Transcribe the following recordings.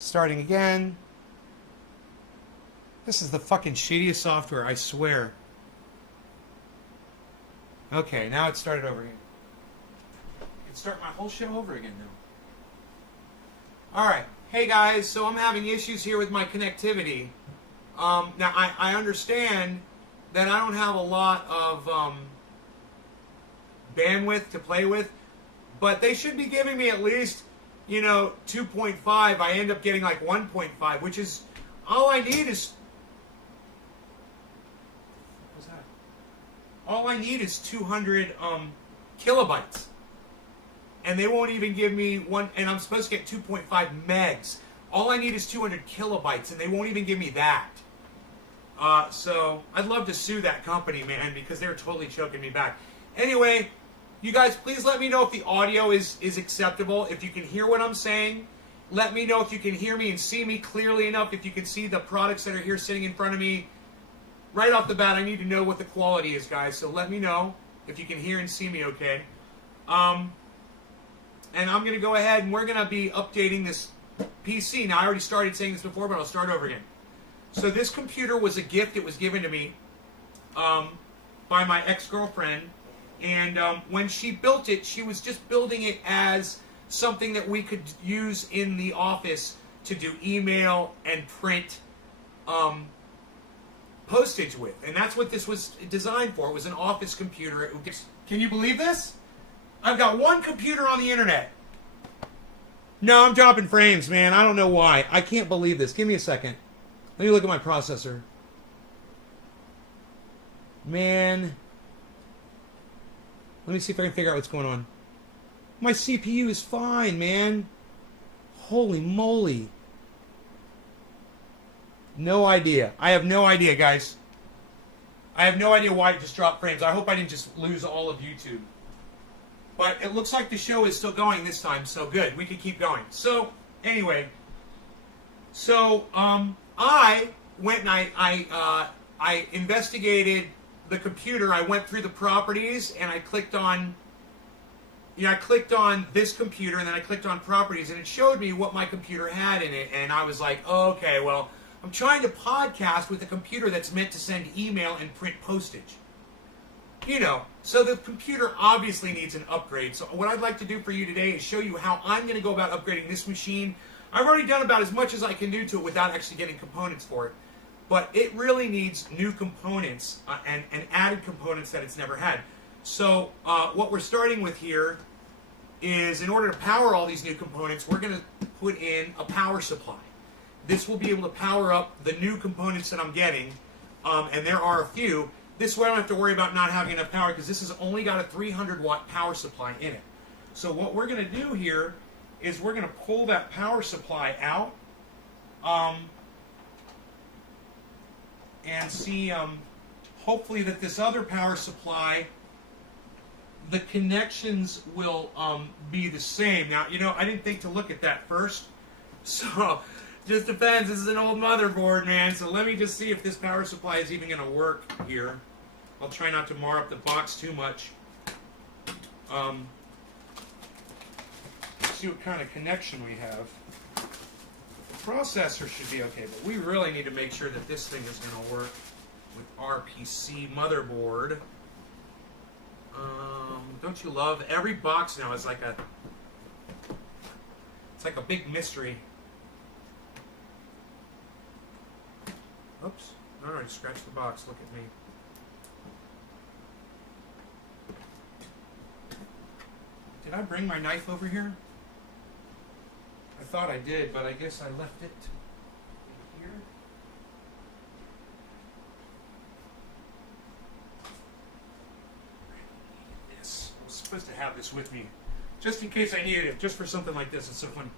Starting again. This is the fucking shittiest software, I swear. Okay, now it started over again. I can start my whole show over again now. Alright, hey guys, so I'm having issues here with my connectivity. Now, I understand that I don't have a lot of bandwidth to play with, but they should be giving me at least, 2.5. I end up getting like 1.5, which is, all I need is, what's that? All I need is 200 kilobytes. And they won't even give me one, and I'm supposed to get 2.5 megs. All I need is 200 kilobytes, and they won't even give me that. So I'd love to sue that company, man, because they're totally choking me back. Anyway, you guys, please let me know if the audio is acceptable. If you can hear what I'm saying, let me know if you can hear me and see me clearly enough. If you can see the products that are here sitting in front of me. Right off the bat, I need to know what the quality is, guys. So let me know if you can hear and see me okay. And I'm going to go ahead and we're going to be updating this PC. Now, I already started saying this before, but I'll start over again. So this computer was a gift. It was given to me by my ex-girlfriend. And when she built it, she was just building it as something that we could use in the office to do email and print postage with. And that's what this was designed for. It was an office computer. Can you believe this? I've got one computer on the internet. No, I'm dropping frames, man. I don't know why. I can't believe this. Give me a second. Let me look at my processor. Man. Let me see if I can figure out what's going on. My CPU is fine, man. Holy moly. No idea. I have no idea, guys. I have no idea why it just dropped frames. I hope I didn't just lose all of YouTube. But it looks like the show is still going this time, so good. We can keep going. So, anyway. So, I went and I investigated the computer. I went through the properties and I clicked on, I clicked on this computer and then I clicked on properties and it showed me what my computer had in it. And I was like, oh, okay, well, I'm trying to podcast with a computer that's meant to send email and print postage. So the computer obviously needs an upgrade. So what I'd like to do for you today is show you how I'm going to go about upgrading this machine. I've already done about as much as I can do to it without actually getting components for it. But it really needs new components and added components that it's never had. So what we're starting with here is, in order to power all these new components, we're going to put in a power supply. This will be able to power up the new components that I'm getting, and there are a few. This way I don't have to worry about not having enough power because this has only got a 300-watt power supply in it. So what we're going to do here is we're going to pull that power supply out. And see, hopefully that this other power supply, the connections will be the same. Now, I didn't think to look at that first. So, just depends. This is an old motherboard, man. So let me just see if this power supply is even going to work here. I'll try not to mar up the box too much. See what kind of connection we have. Processor should be okay, but we really need to make sure that this thing is going to work with our PC motherboard. Don't you love every box now is like it's like a big mystery. Oops, all right, scratch the box. Look at me. Did I bring my knife over here? I thought I did, but I guess I left it here. This. I was supposed to have this with me, just in case I needed it, just for something like this. It's so funny.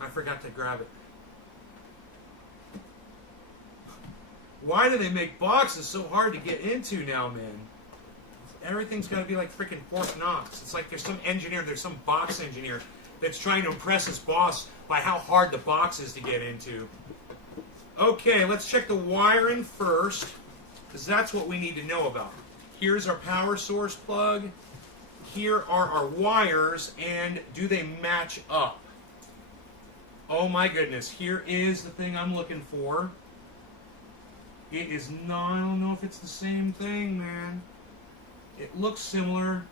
I forgot to grab it. Why do they make boxes so hard to get into now, man? Everything's got to be like freaking Fort Knox. It's like there's some engineer, there's some box engineer that's trying to impress his boss by how hard the box is to get into. Okay, let's check the wiring first, because that's what we need to know about. Here's our power source plug. Here are our wires, and do they match up? Oh my goodness, here is the thing I'm looking for. It is not, I don't know if it's the same thing, man. It looks similar.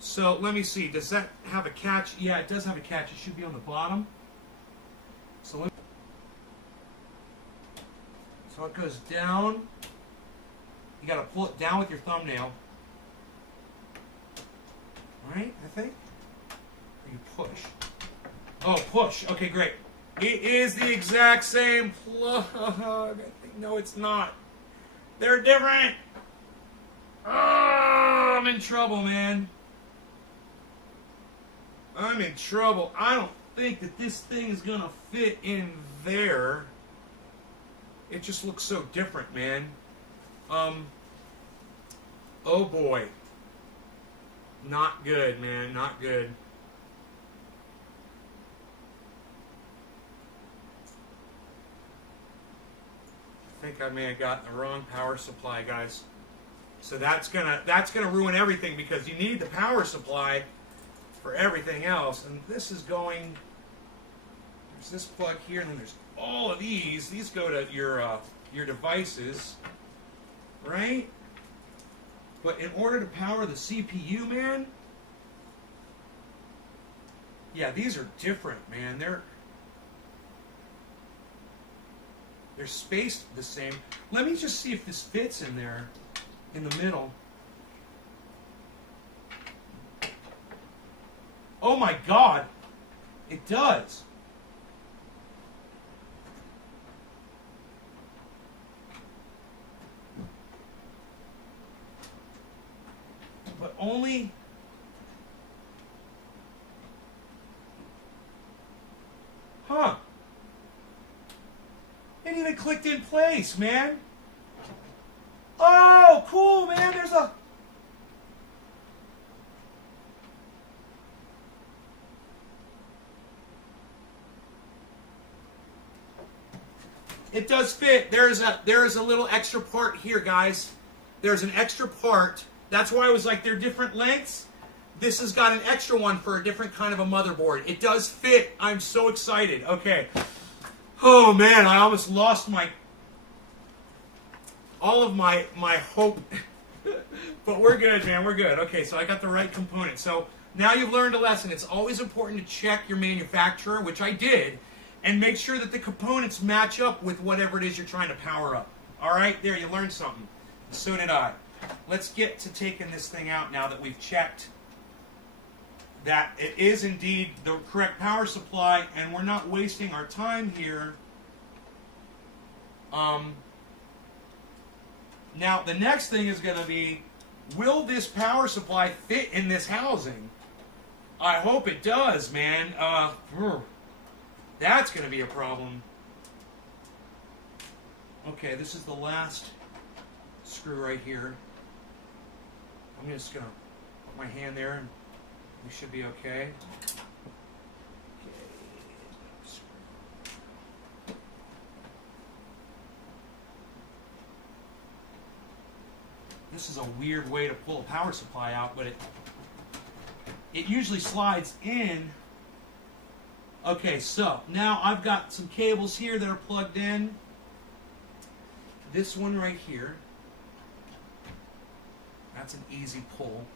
So let me see, does that have a catch? Yeah, it does have a catch. It should be on the bottom. So it goes down. You gotta pull it down with your thumbnail. Right, I think? Or you push. Oh, push. Okay, great. It is the exact same plug. No, it's not. They're different. Oh, I'm in trouble, man. I'm in trouble. I don't think that this thing is going to fit in there. It just looks so different, man. Oh, boy. Not good, man. Not good. I think I may have gotten the wrong power supply, guys. So that's gonna ruin everything, because you need the power supply for everything else. And this is going. There's this plug here, and then there's all of these. These go to your devices, right? But in order to power the CPU, man, yeah, these are different, man. They're spaced the same. Let me just see if this fits in there, in the middle. Oh my God, it does. But only... Huh. It even clicked in place, man. Oh, cool, man. There's a... It does fit. There is a little extra part here, guys. There's an extra part. That's why I was like, they're different lengths. This has got an extra one for a different kind of a motherboard. It does fit. I'm so excited. Okay. Oh man, I almost lost all of my hope. But we're good, man. We're good. Okay, so I got the right component. So now you've learned a lesson. It's always important to check your manufacturer, which I did, and make sure that the components match up with whatever it is you're trying to power up. All right, there, you learned something. So did I. Let's get to taking this thing out now that we've checked that it is indeed the correct power supply, and we're not wasting our time here. Now, the next thing is going to be, will this power supply fit in this housing? I hope it does, man. That's going to be a problem. Okay, this is the last screw right here. I'm just going to put my hand there, and we should be okay. This is a weird way to pull a power supply out, but it usually slides in. Okay, so now I've got some cables here that are plugged in. This one right here, that's an easy pull.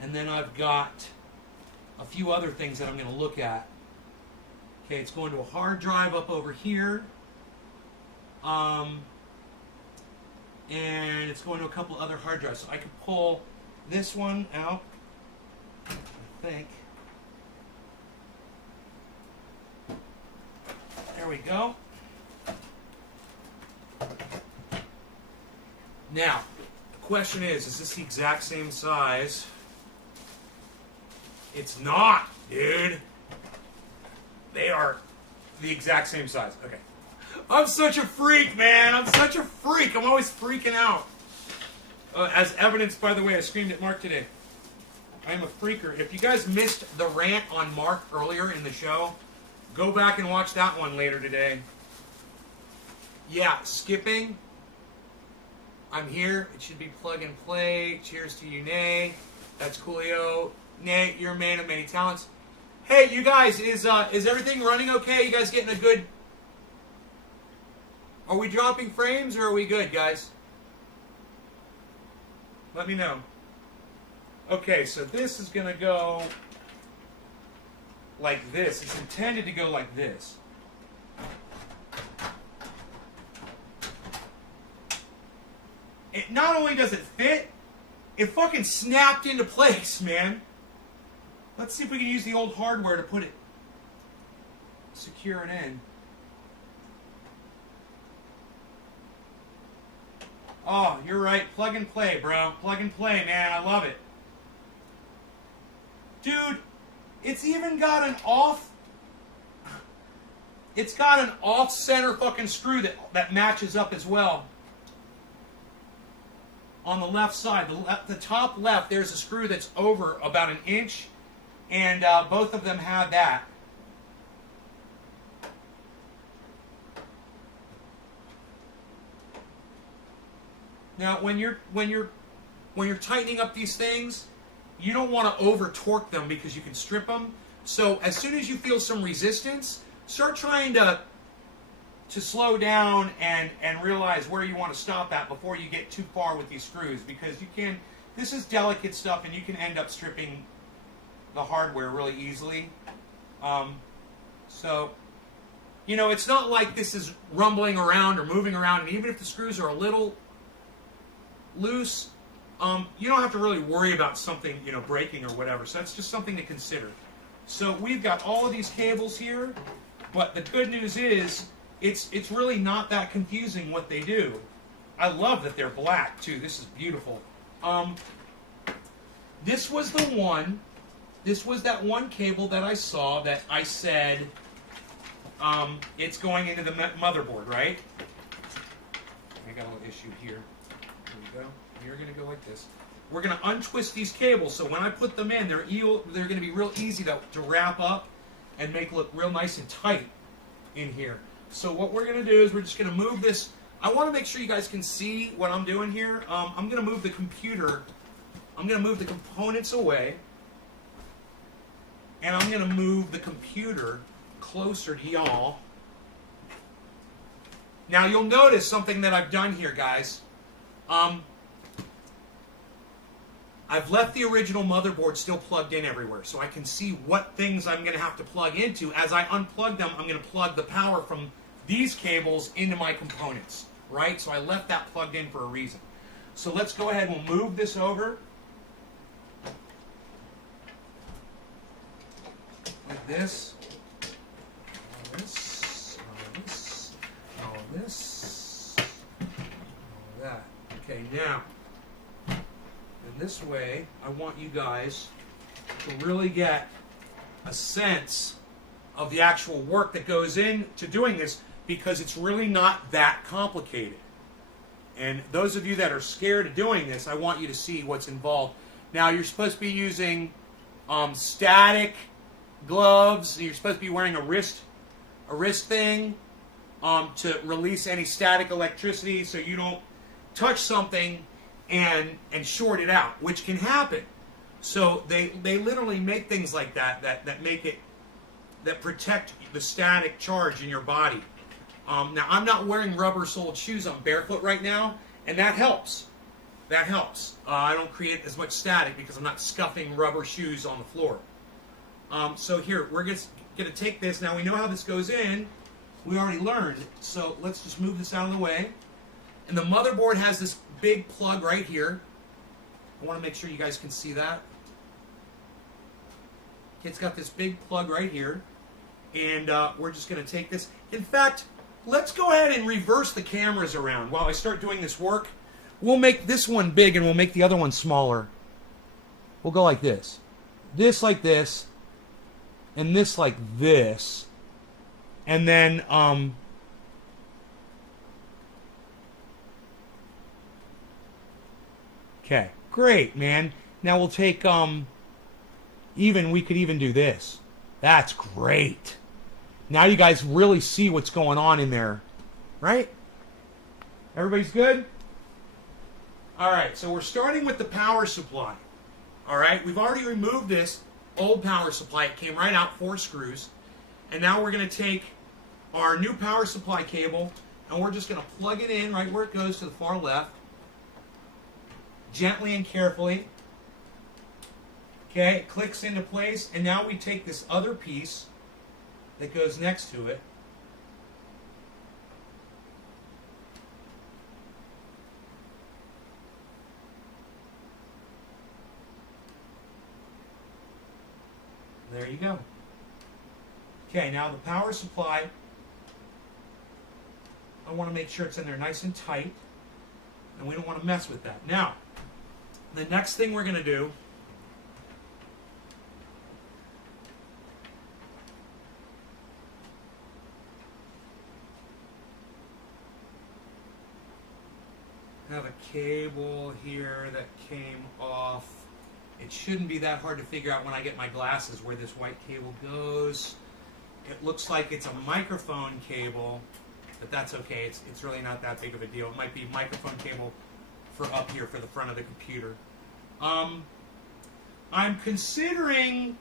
And then I've got a few other things that I'm going to look at. Okay, it's going to a hard drive up over here. And it's going to a couple other hard drives. So I could pull this one out, I think. There we go. Now, the question is this the exact same size? It's not, dude. They are the exact same size. Okay. I'm such a freak, man. I'm such a freak. I'm always freaking out. As evidenced by the way I screamed at Mark today. I am a freaker. If you guys missed the rant on Mark earlier in the show, go back and watch that one later today. Yeah, skipping. I'm here. It should be plug and play. Cheers to you, Nay. That's coolio. Nay, you're a man of many talents. Hey, you guys, is everything running okay? You guys getting a good... Are we dropping frames or are we good, guys? Let me know. Okay, so this is going to go like this. It's intended to go like this. It not only does it fit, it fucking snapped into place, man. Let's see if we can use the old hardware to put it, secure it in. Oh, you're right. Plug and play, bro. Plug and play, man. I love it. Dude, it's even got an off... It's got an off-center fucking screw that matches up as well. On the left side, the top left, there's a screw that's over about an inch, and both of them have that. Now, when you're tightening up these things, you don't want to over torque them because you can strip them. So as soon as you feel some resistance, start trying to slow down and realize where you want to stop at before you get too far with these screws, because you can. This is delicate stuff, and you can end up stripping the hardware really easily. So, you know, it's not like this is rumbling around or moving around, and even if the screws are a little loose, you don't have to really worry about something, you know, breaking or whatever. So that's just something to consider. So we've got all of these cables here, but the good news is it's really not that confusing what they do. I love that they're black too. This is beautiful. This was the one. This was that one cable that I saw that I said it's going into the motherboard, right? I got a little issue here. Here we go. You're going to go like this. We're going to untwist these cables, so when I put them in, they're going to be real easy to wrap up and make look real nice and tight in here. So what we're going to do is we're just going to move this. I want to make sure you guys can see what I'm doing here. I'm going to move the computer. I'm going to move the components away, and I'm going to move the computer closer to y'all. Now you'll notice something that I've done here, guys. I've left the original motherboard still plugged in everywhere, so I can see what things I'm going to have to plug into. As I unplug them, I'm going to plug the power from these cables into my components, right? So I left that plugged in for a reason. So let's go ahead and we'll move this over. Like this. All this. All this. All this. All that. Okay, now, in this way, I want you guys to really get a sense of the actual work that goes into doing this, because it's really not that complicated. And those of you that are scared of doing this, I want you to see what's involved. Now, you're supposed to be using static gloves. You're supposed to be wearing a wrist thing to release any static electricity, so you don't touch something and short it out, which can happen. So they literally make things like that make it, that protect the static charge in your body. Now, I'm not wearing rubber-soled shoes. I'm barefoot right now, and that helps. That helps. I don't create as much static because I'm not scuffing rubber shoes on the floor. So here, we're going to take this. Now, we know how this goes in. We already learned. So let's just move this out of the way. And the motherboard has this big plug right here. I want to make sure you guys can see that. It's got this big plug right here. And we're just going to take this. In fact, let's go ahead and reverse the cameras around while I start doing this work. We'll make this one big and we'll make the other one smaller. We'll go like this. This like this. And this like this. And then, okay, great, man. Now we'll take, we could even do this. That's great. Now you guys really see what's going on in there, right? Everybody's good? All right, so we're starting with the power supply. All right, we've already removed this. old power supply. It came right out, 4 screws. And now we're going to take our new power supply cable and we're just going to plug it in right where it goes to the far left. Gently and carefully. Okay, it clicks into place. And now we take this other piece that goes next to it. There you go. Okay, now the power supply, I want to make sure it's in there nice and tight, and we don't want to mess with that. Now, the next thing we're going to do have a cable here that came off. It shouldn't be that hard to figure out when I get my glasses where this white cable goes. It looks like it's a microphone cable, but that's okay. It's really not that big of a deal. It might be microphone cable for up here for the front of the computer. I'm considering,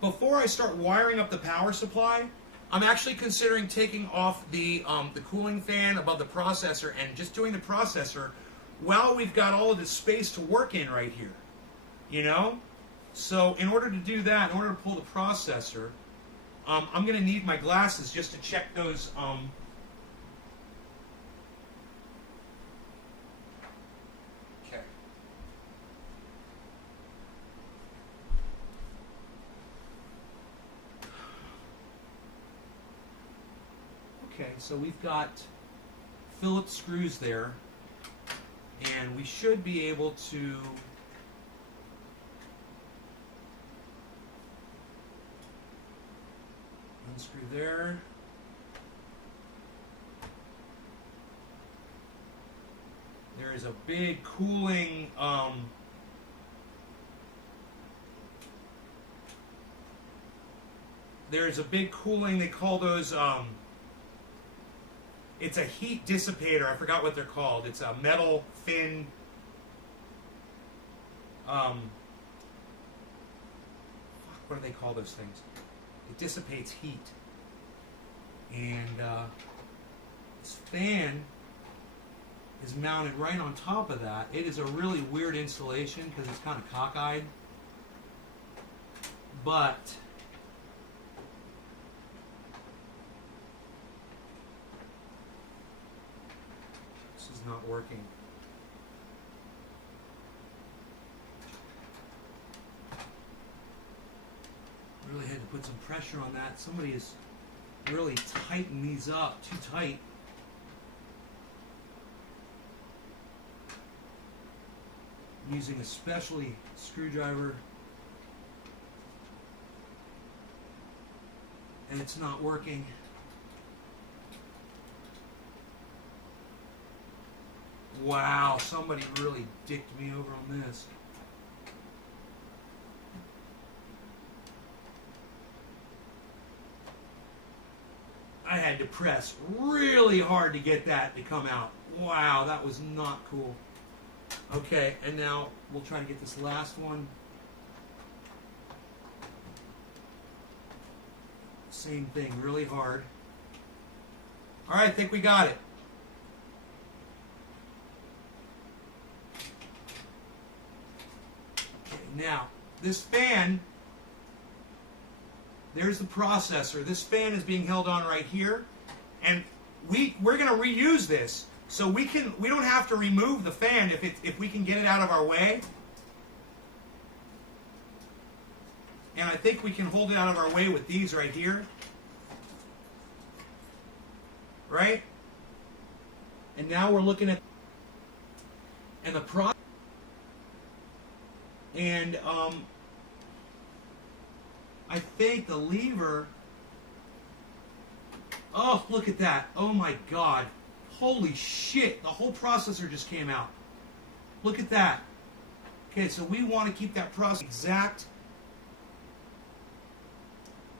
before I start wiring up the power supply, I'm actually considering taking off the cooling fan above the processor and just doing the processor while we've got all of this space to work in right here. You know? So in order to do that, in order to pull the processor, I'm going to need my glasses just to check those. Okay. Okay, so we've got Phillips screws there, and we should be able to unscrew there. There is a big cooling they call those it's a heat dissipator. I forgot what they're called. It's a metal thin what do they call those things? It dissipates heat. And this fan is mounted right on top of that. It is a really weird installation because it's kind of cockeyed. But this is not working. Really had to put some pressure on that. Somebody has really tightened these up too tight. Using a specialty screwdriver, and it's not working. Wow, somebody really dicked me over on this. I had to press really hard to get that to come out. Wow, that was not cool. Okay, and now we'll try to get this last one. Same thing, really hard. All right, I think we got it. Okay, now, this fan, there's the processor. This fan is being held on right here, and we're going to reuse this. So we don't have to remove the fan if we can get it out of our way. And I think we can hold it out of our way with these right here. Right? And now we're looking at and the pro and I think the lever. Oh, look at that. Oh my God. Holy shit, the whole processor just came out. Look at that. Okay, so we want to keep that processor exact.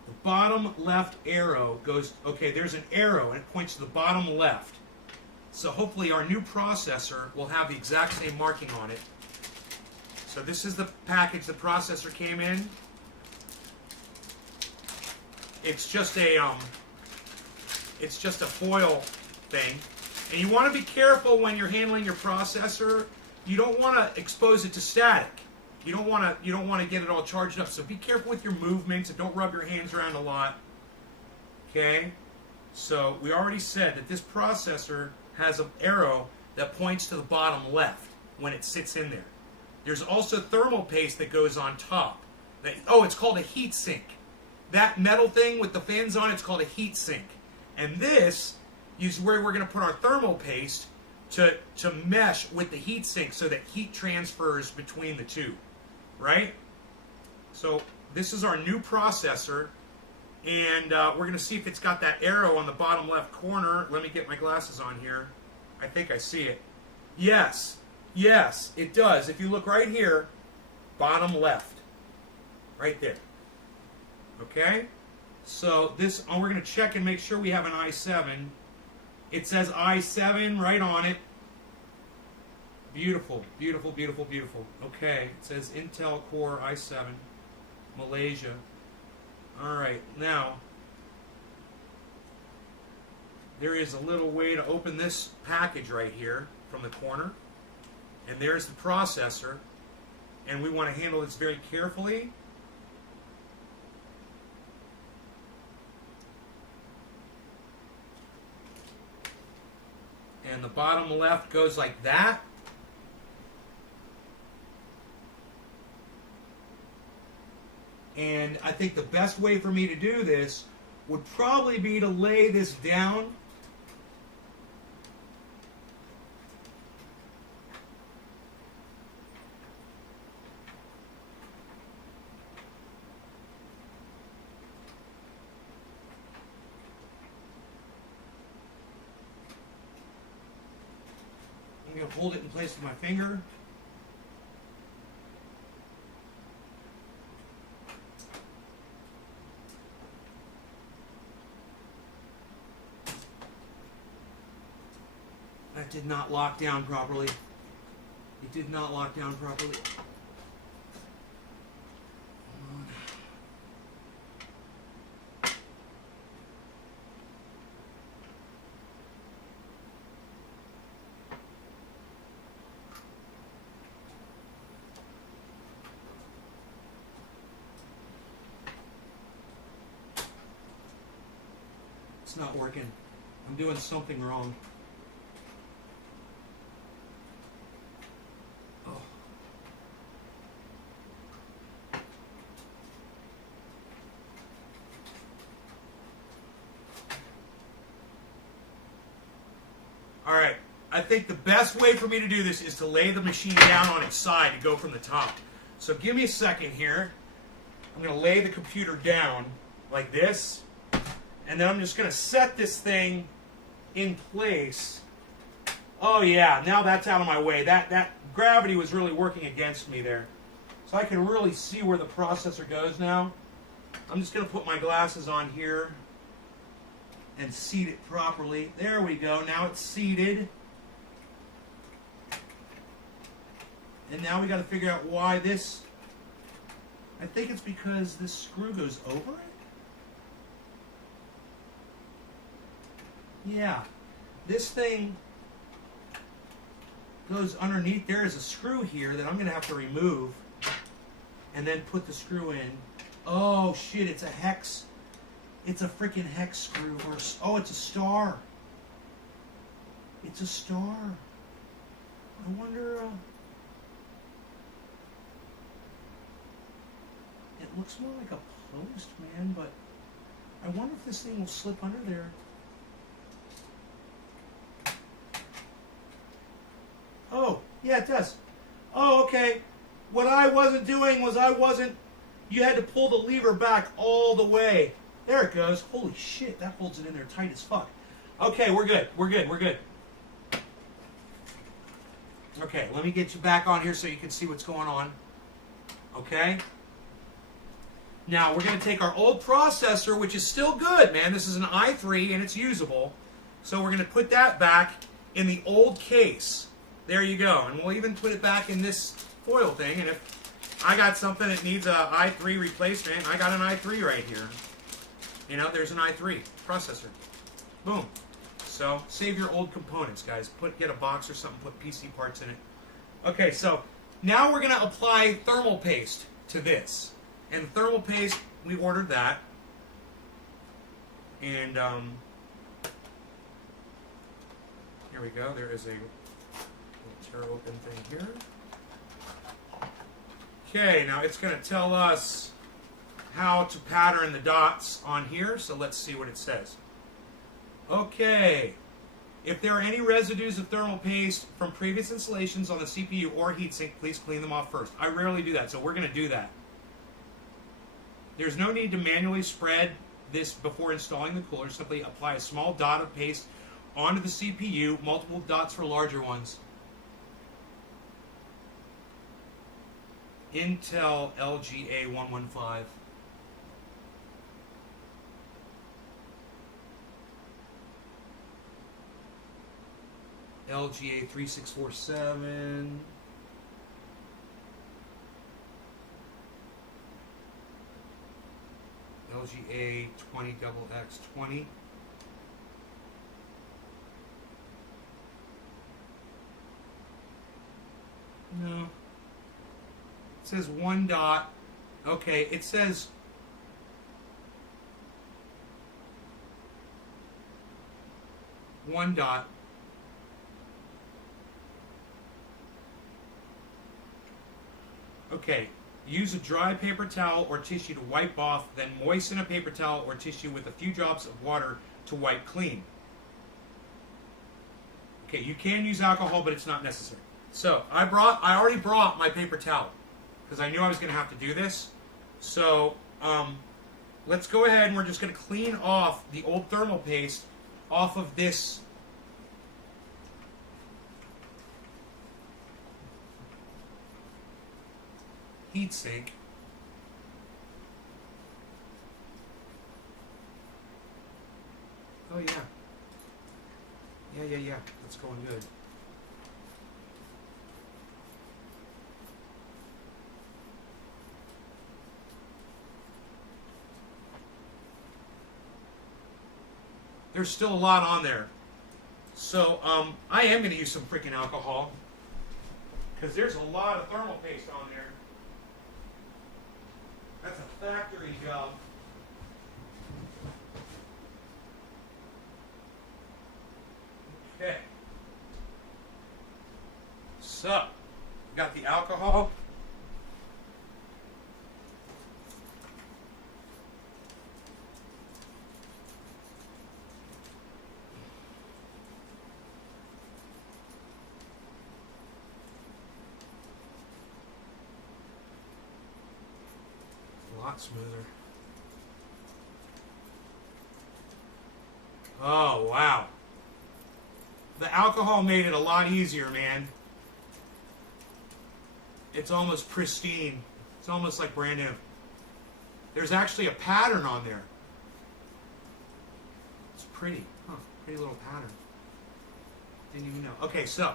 The bottom left arrow goes, okay, there's an arrow and it points to the bottom left. So hopefully our new processor will have the exact same marking on it. So this is the package the processor came in. It's just a foil thing. And you want to be careful when you're handling your processor. You don't want to expose it to static. You don't want to get it all charged up. So be careful with your movements and don't rub your hands around a lot. Okay? So we already said that this processor has an arrow that points to the bottom left when it sits in there. There's also thermal paste that goes on top. It's called a heat sink. That metal thing with the fins on it's called a heat sink. And this is where we're going to put our thermal paste to mesh with the heat sink so that heat transfers between the two. Right? So this is our new processor. And we're going to see if it's got that arrow on the bottom left corner. Let me get my glasses on here. I think I see it. Yes. Yes, it does. If you look right here, bottom left. Right there. Okay? So this, we're going to check and make sure we have an i7. It says i7 right on it. Beautiful, beautiful, beautiful, beautiful. Okay, it says Intel Core i7, Malaysia. Alright, now, there is a little way to open this package right here from the corner. And there's the processor. And we want to handle this very carefully. And the bottom left goes like that. And I think the best way for me to do this would probably be to lay this down. I'm going to hold it in place with my finger. That did not lock down properly. It did not lock down properly. It's not working. I'm doing something wrong. Alright, I think the best way for me to do this is to lay the machine down on its side and go from the top. So give me a second here. I'm going to lay the computer down like this. And then I'm just going to set this thing in place. Oh yeah, now that's out of my way. That gravity was really working against me there. So I can really see where the processor goes now. I'm just going to put my glasses on here and seat it properly. There we go. Now it's seated. And now we got to figure out why this. I think it's because this screw goes over it. Yeah. This thing goes underneath. There is a screw here that I'm going to have to remove and then put the screw in. Oh shit, it's a hex. It's a freaking hex screw. Oh, it's a star. It's a star. I wonder... it looks more like a post, man, but I wonder if this thing will slip under there. Oh, yeah, it does. Oh, okay. What I wasn't doing was you had to pull the lever back all the way. There it goes. Holy shit, that holds it in there tight as fuck. Okay, we're good. We're good. We're good. Okay, let me get you back on here so you can see what's going on. Okay? Now, we're going to take our old processor, which is still good, man. This is an i3, and it's usable. So we're going to put that back in the old case. There you go. And we'll even put it back in this foil thing. And if I got something that needs a i3 replacement, I got an i3 right here. You know, there's an i3 processor. Boom. So save your old components, guys. Get a box or something, put PC parts in it. Okay, so now we're gonna apply thermal paste to this. And thermal paste, we ordered that. And here we go. There is a tear open thing here. Okay, now it's going to tell us how to pattern the dots on here, so let's see what it says. Okay, if there are any residues of thermal paste from previous installations on the CPU or heatsink, please clean them off first. I rarely do that, so we're going to do that. There's no need to manually spread this before installing the cooler. Simply apply a small dot of paste onto the CPU, multiple dots for larger ones. Intel LGA 115. LGA 3647. LGA 20XX20. No. It says one dot. Okay, it says one dot. Okay, use a dry paper towel or tissue to wipe off, then moisten a paper towel or tissue with a few drops of water to wipe clean. Okay, you can use alcohol, but it's not necessary. So, I already brought my paper towel, because I knew I was going to have to do this. So, let's go ahead and we're just going to clean off the old thermal paste off of this heatsink. Oh yeah. Yeah. That's going good. There's still a lot on there. So, I am going to use some freaking alcohol, because there's a lot of thermal paste on there. That's a factory job. Okay. So, got the alcohol. A lot smoother. Oh, wow. The alcohol made it a lot easier, man. It's almost pristine. It's almost like brand new. There's actually a pattern on there. It's pretty. Huh, pretty little pattern. Didn't even know. Okay, so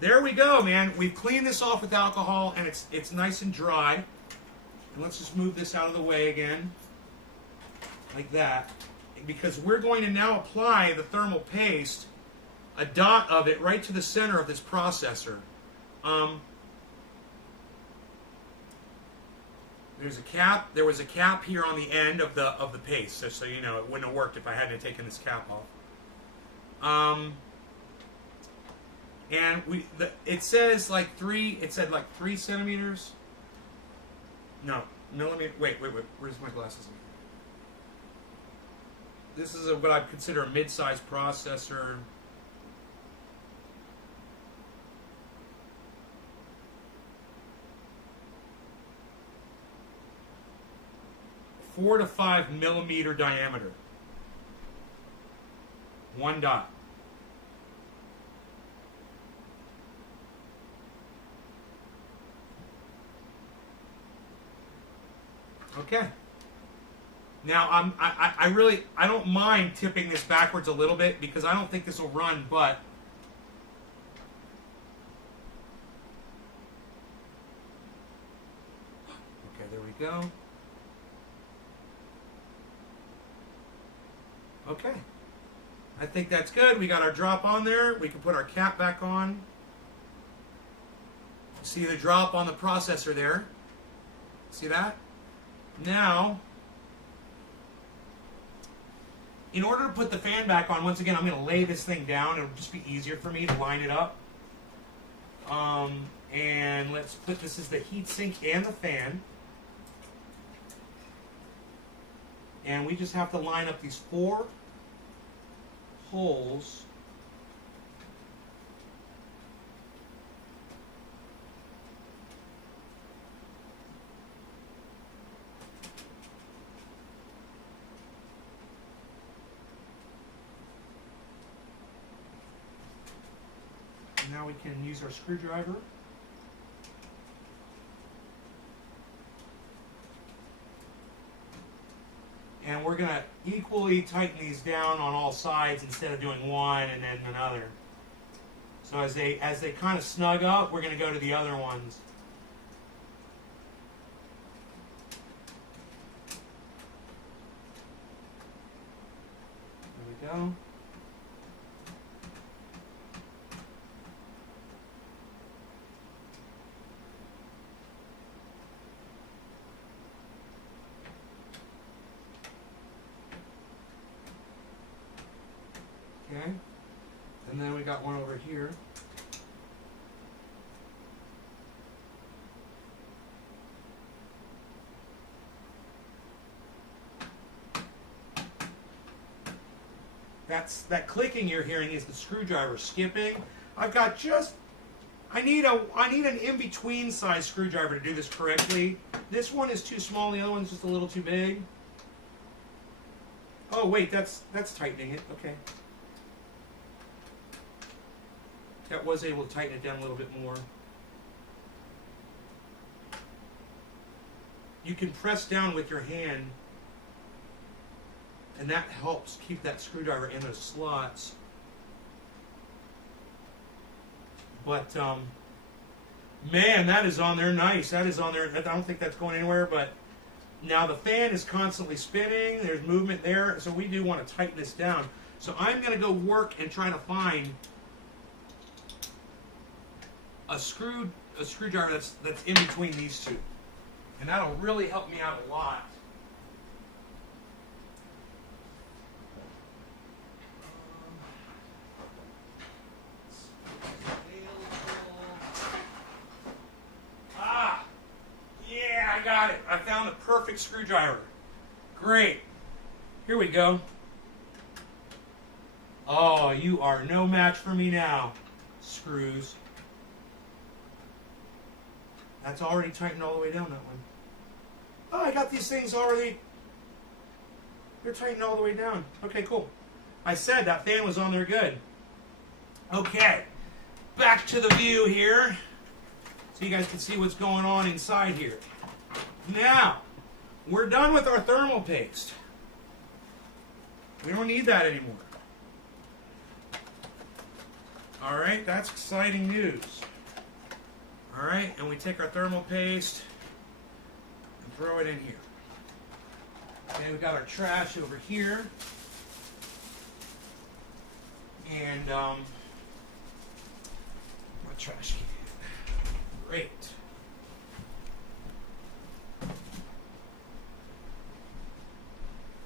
there we go, man. We've cleaned this off with alcohol, and it's nice and dry. And let's just move this out of the way again, like that, because we're going to now apply the thermal paste, a dot of it right to the center of this processor. There's a cap. There was a cap here on the end of the paste, so you know it wouldn't have worked if I hadn't taken this cap off. And it says like 3. It said like 3 centimeters. No, millimeter. Wait. Where's my glasses? This is what I'd consider a mid-sized processor. Four to 5 millimeter diameter. One dot. Okay. Now I don't mind tipping this backwards a little bit because I don't think this will run, but okay, there we go. Okay. I think that's good. We got our drop on there. We can put our cap back on. See the drop on the processor there? See that? Now, in order to put the fan back on, once again, I'm going to lay this thing down. It'll just be easier for me to line it up. And let's put this as the heatsink and the fan. And we just have to line up these 4 holes. Now we can use our screwdriver. And we're going to equally tighten these down on all sides instead of doing one and then another. So as they kind of snug up, we're going to go to the other ones. There we go. Okay, and then we got one over here. That clicking you're hearing is the screwdriver skipping. I've got I need an in-between size screwdriver to do this correctly. This one is too small, the other one's just a little too big. Oh wait, that's tightening it. Okay. That was able to tighten it down a little bit more. You can press down with your hand, and that helps keep that screwdriver in those slots. But, man, that is on there nice. That is on there. I don't think that's going anywhere, but now the fan is constantly spinning. There's movement there, so we do want to tighten this down. So I'm going to go work and try to find a screwdriver that's in between these two, and that'll really help me out a lot. Yeah, I got it. I found the perfect screwdriver. Great. Here we go. Oh, you are no match for me now, screws. That's already tightened all the way down, that one. Oh, I got these things already. They're tightened all the way down. Okay, cool. I said that fan was on there good. Okay, back to the view here, so you guys can see what's going on inside here. Now, we're done with our thermal paste. We don't need that anymore. All right, that's exciting news. All right, and we take our thermal paste and throw it in here. Okay, we've got our trash over here. And, my trash can. Great.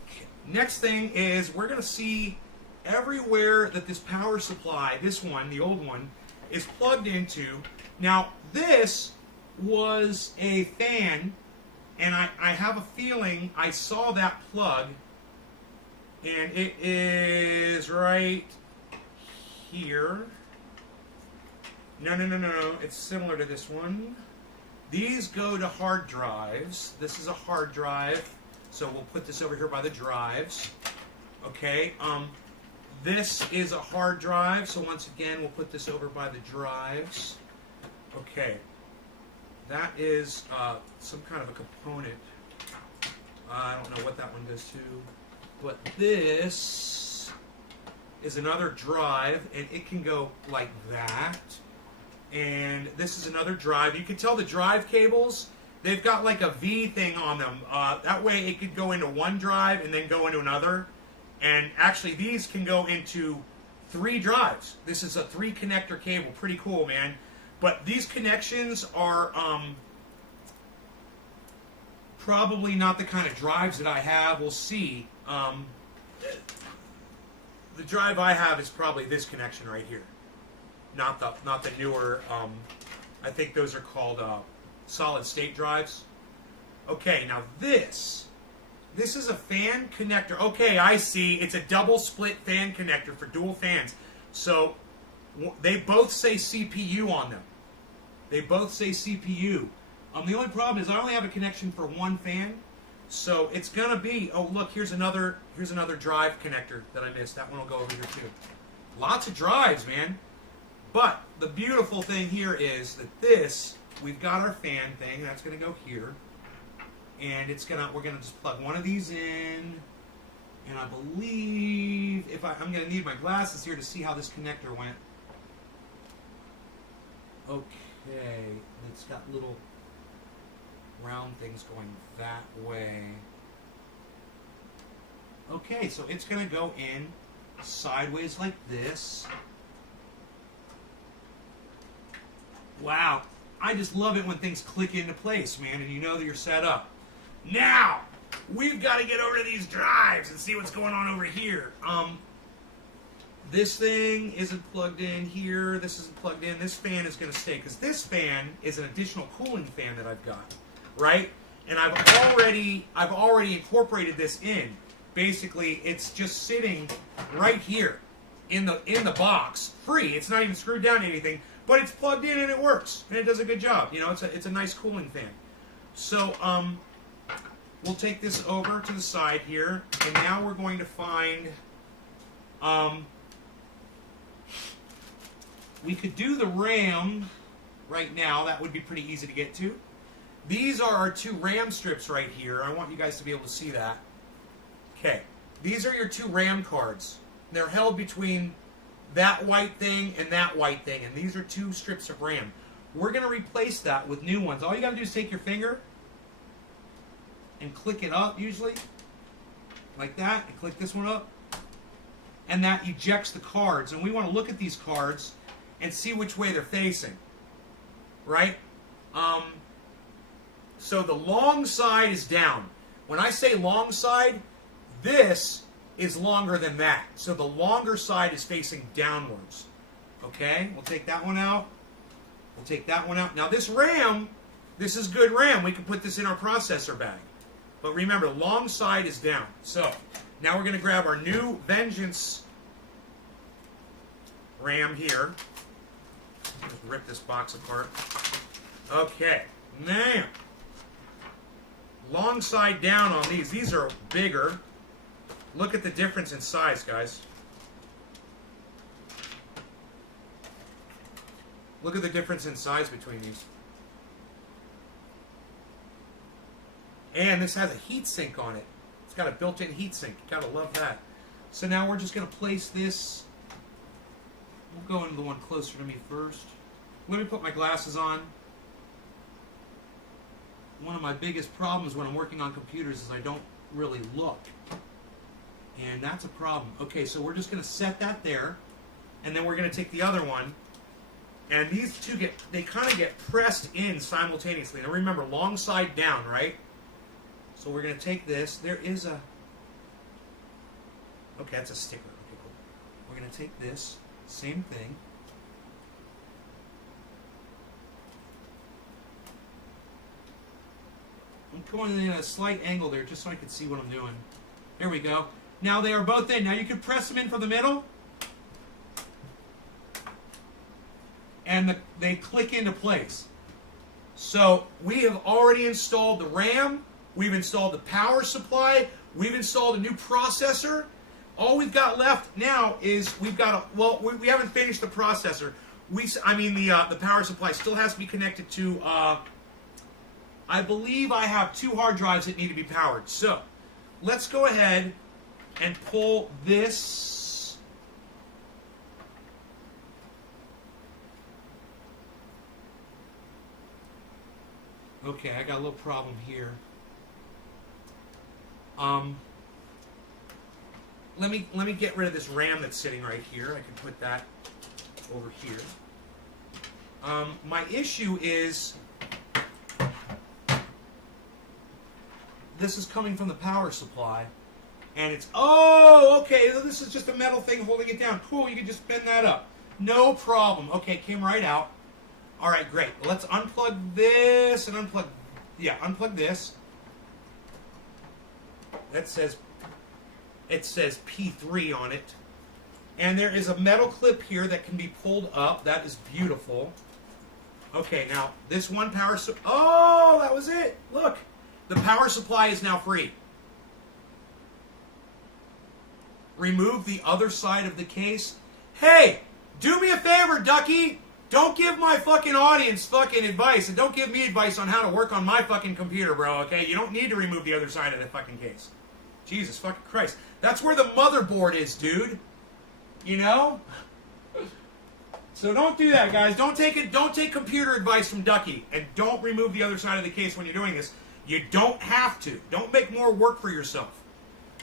Okay. Next thing is we're going to see everywhere that this power supply, this one, the old one, is plugged into. Now, this was a fan, and I have a feeling I saw that plug, and it is right here. No. It's similar to this one. These go to hard drives. This is a hard drive, so we'll put this over here by the drives. Okay. This is a hard drive, so once again, we'll put this over by the drives. Okay. That is some kind of a component. I don't know what that one goes to. But this is another drive, and it can go like that. And this is another drive. You can tell the drive cables, they've got like a V thing on them. That way it could go into one drive and then go into another. And actually, these can go into 3 drives. This is a 3 connector cable. Pretty cool, man. But these connections are probably not the kind of drives that I have. We'll see. The drive I have is probably this connection right here, not the newer. I think those are called solid state drives. Okay, now this is a fan connector. Okay, I see. It's a double split fan connector for dual fans. So they both say CPU on them. They both say CPU. The only problem is I only have a connection for one fan. So it's gonna be, oh look, here's another drive connector that I missed. That one will go over here too. Lots of drives, man. But the beautiful thing here is that we've got our fan thing, that's gonna go here. And we're gonna just plug one of these in. And I believe I'm gonna need my glasses here to see how this connector went. Okay, it's got little round things going that way. Okay, so it's going to go in sideways like this. Wow, I just love it when things click into place, man, and you know that you're set up. Now, we've got to get over to these drives and see what's going on over here. This thing isn't plugged in here. This isn't plugged in. This fan is going to stay because this fan is an additional cooling fan that I've got. Right? And I've already incorporated this in. Basically, it's just sitting right here in the box, free. It's not even screwed down to anything, but it's plugged in and it works, and it does a good job. You know, it's a nice cooling fan. So we'll take this over to the side here, and now we're going to find we could do the RAM right now. That would be pretty easy to get to. These are our 2 RAM strips right here. I want you guys to be able to see that. Okay. These are your 2 RAM cards. They're held between that white thing and that white thing. And these are 2 strips of RAM. We're going to replace that with new ones. All you got to do is take your finger and click it up, usually. Like that. And click this one up. And that ejects the cards. And we want to look at these cards and see which way they're facing. Right? So the long side is down. When I say long side, this is longer than that. So the longer side is facing downwards. Okay, we'll take that one out. We'll take that one out. Now this RAM, this is good RAM. We can put this in our processor bag. But remember, the long side is down. So now we're going to grab our new Vengeance RAM here. Just rip this box apart. Okay, now long side down on these. These are bigger. Look at the difference in size, guys. Look at the difference in size between these. And this has a heat sink on it. It's got a built-in heat sink. Gotta love that. So now we're just going to place this. We'll go into the one closer to me first. Let me put my glasses on. One of my biggest problems when I'm working on computers is I don't really look. And that's a problem. Okay, so we're just going to set that there. And then we're going to take the other one. And these two they kind of get pressed in simultaneously. Now remember, long side down, right? So we're going to take this. There is a... Okay, that's a sticker. Okay, cool. We're going to take this. Same thing. I'm going in a slight angle there just so I can see what I'm doing. There we go. Now they are both in. Now you can press them in from the middle. And they click into place. So we have already installed the RAM. We've installed the power supply. We've installed a new processor. All we've got left now is we haven't finished the processor. The power supply still has to be connected to, I believe I have 2 hard drives that need to be powered. So let's go ahead and pull this. Okay, I got a little problem here. let me get rid of this RAM that's sitting right here. I can put that over here. My issue is this is coming from the power supply, and it's, oh, okay, this is just a metal thing holding it down. Cool, you can just bend that up. No problem. Okay, it came right out. All right, great. Let's unplug this and unplug this. That says, it says P3 on it. And there is a metal clip here that can be pulled up. That is beautiful. Okay, now this one power oh, that was it. Look, the power supply is now free. Remove the other side of the case. Hey, do me a favor, Ducky. Don't give my fucking audience fucking advice, and don't give me advice on how to work on my fucking computer, bro, okay? You don't need to remove the other side of the fucking case. Jesus fucking Christ. That's where the motherboard is, dude. You know? So don't do that, guys. Don't take computer advice from Ducky, and don't remove the other side of the case when you're doing this. You don't have to. Don't make more work for yourself.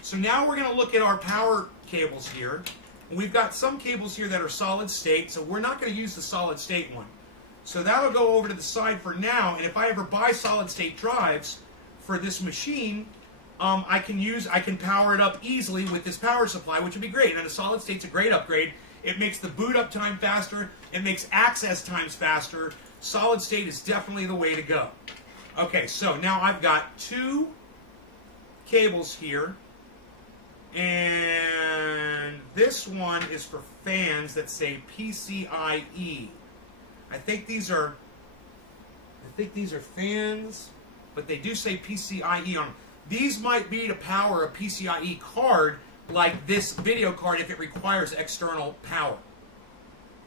So now we're going to look at our power cables here. We've got some cables here that are solid state, so we're not going to use the solid state one. So that'll go over to the side for now, and if I ever buy solid state drives for this machine, I can power it up easily with this power supply, which would be great. And a solid state's a great upgrade. It makes the boot up time faster. It makes access times faster. Solid state is definitely the way to go. Okay, so now I've got two cables here. And this one is for fans that say PCIe. I think these are fans, but they do say PCIe on them. These might be to power a PCIe card like this video card if it requires external power.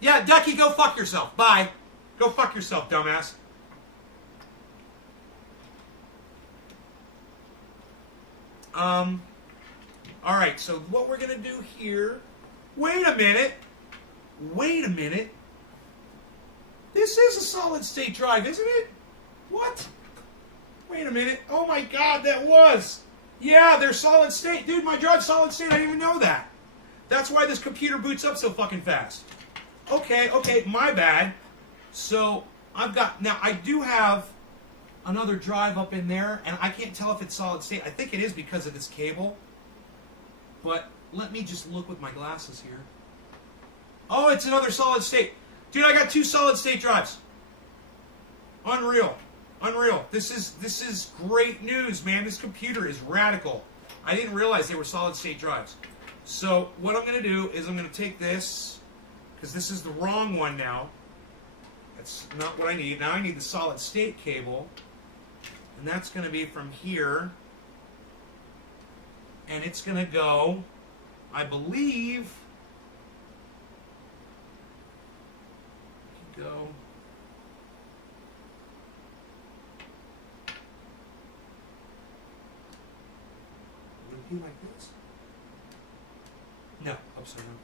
Yeah, Ducky, go fuck yourself. Bye. Go fuck yourself, dumbass. Alright, so what we're going to do here... Wait a minute. This is a solid-state drive, isn't it? What? Wait a minute. Oh my god, that was! Yeah, they're solid-state. Dude, my drive's solid-state. I didn't even know that. That's why this computer boots up so fucking fast. Okay, my bad. So, I've got... Now, I do have another drive up in there, and I can't tell if it's solid-state. I think it is because of this cable. But let me just look with my glasses here. Oh, it's another solid state. Dude, I got two solid state drives. Unreal. This is great news, man. This computer is radical. I didn't realize they were solid state drives. So what I'm going to do is I'm going to take this, because this is the wrong one now. That's not what I need. Now I need the solid state cable. And that's going to be from here. And it's going to go, I believe, would it be like this? No, upside down.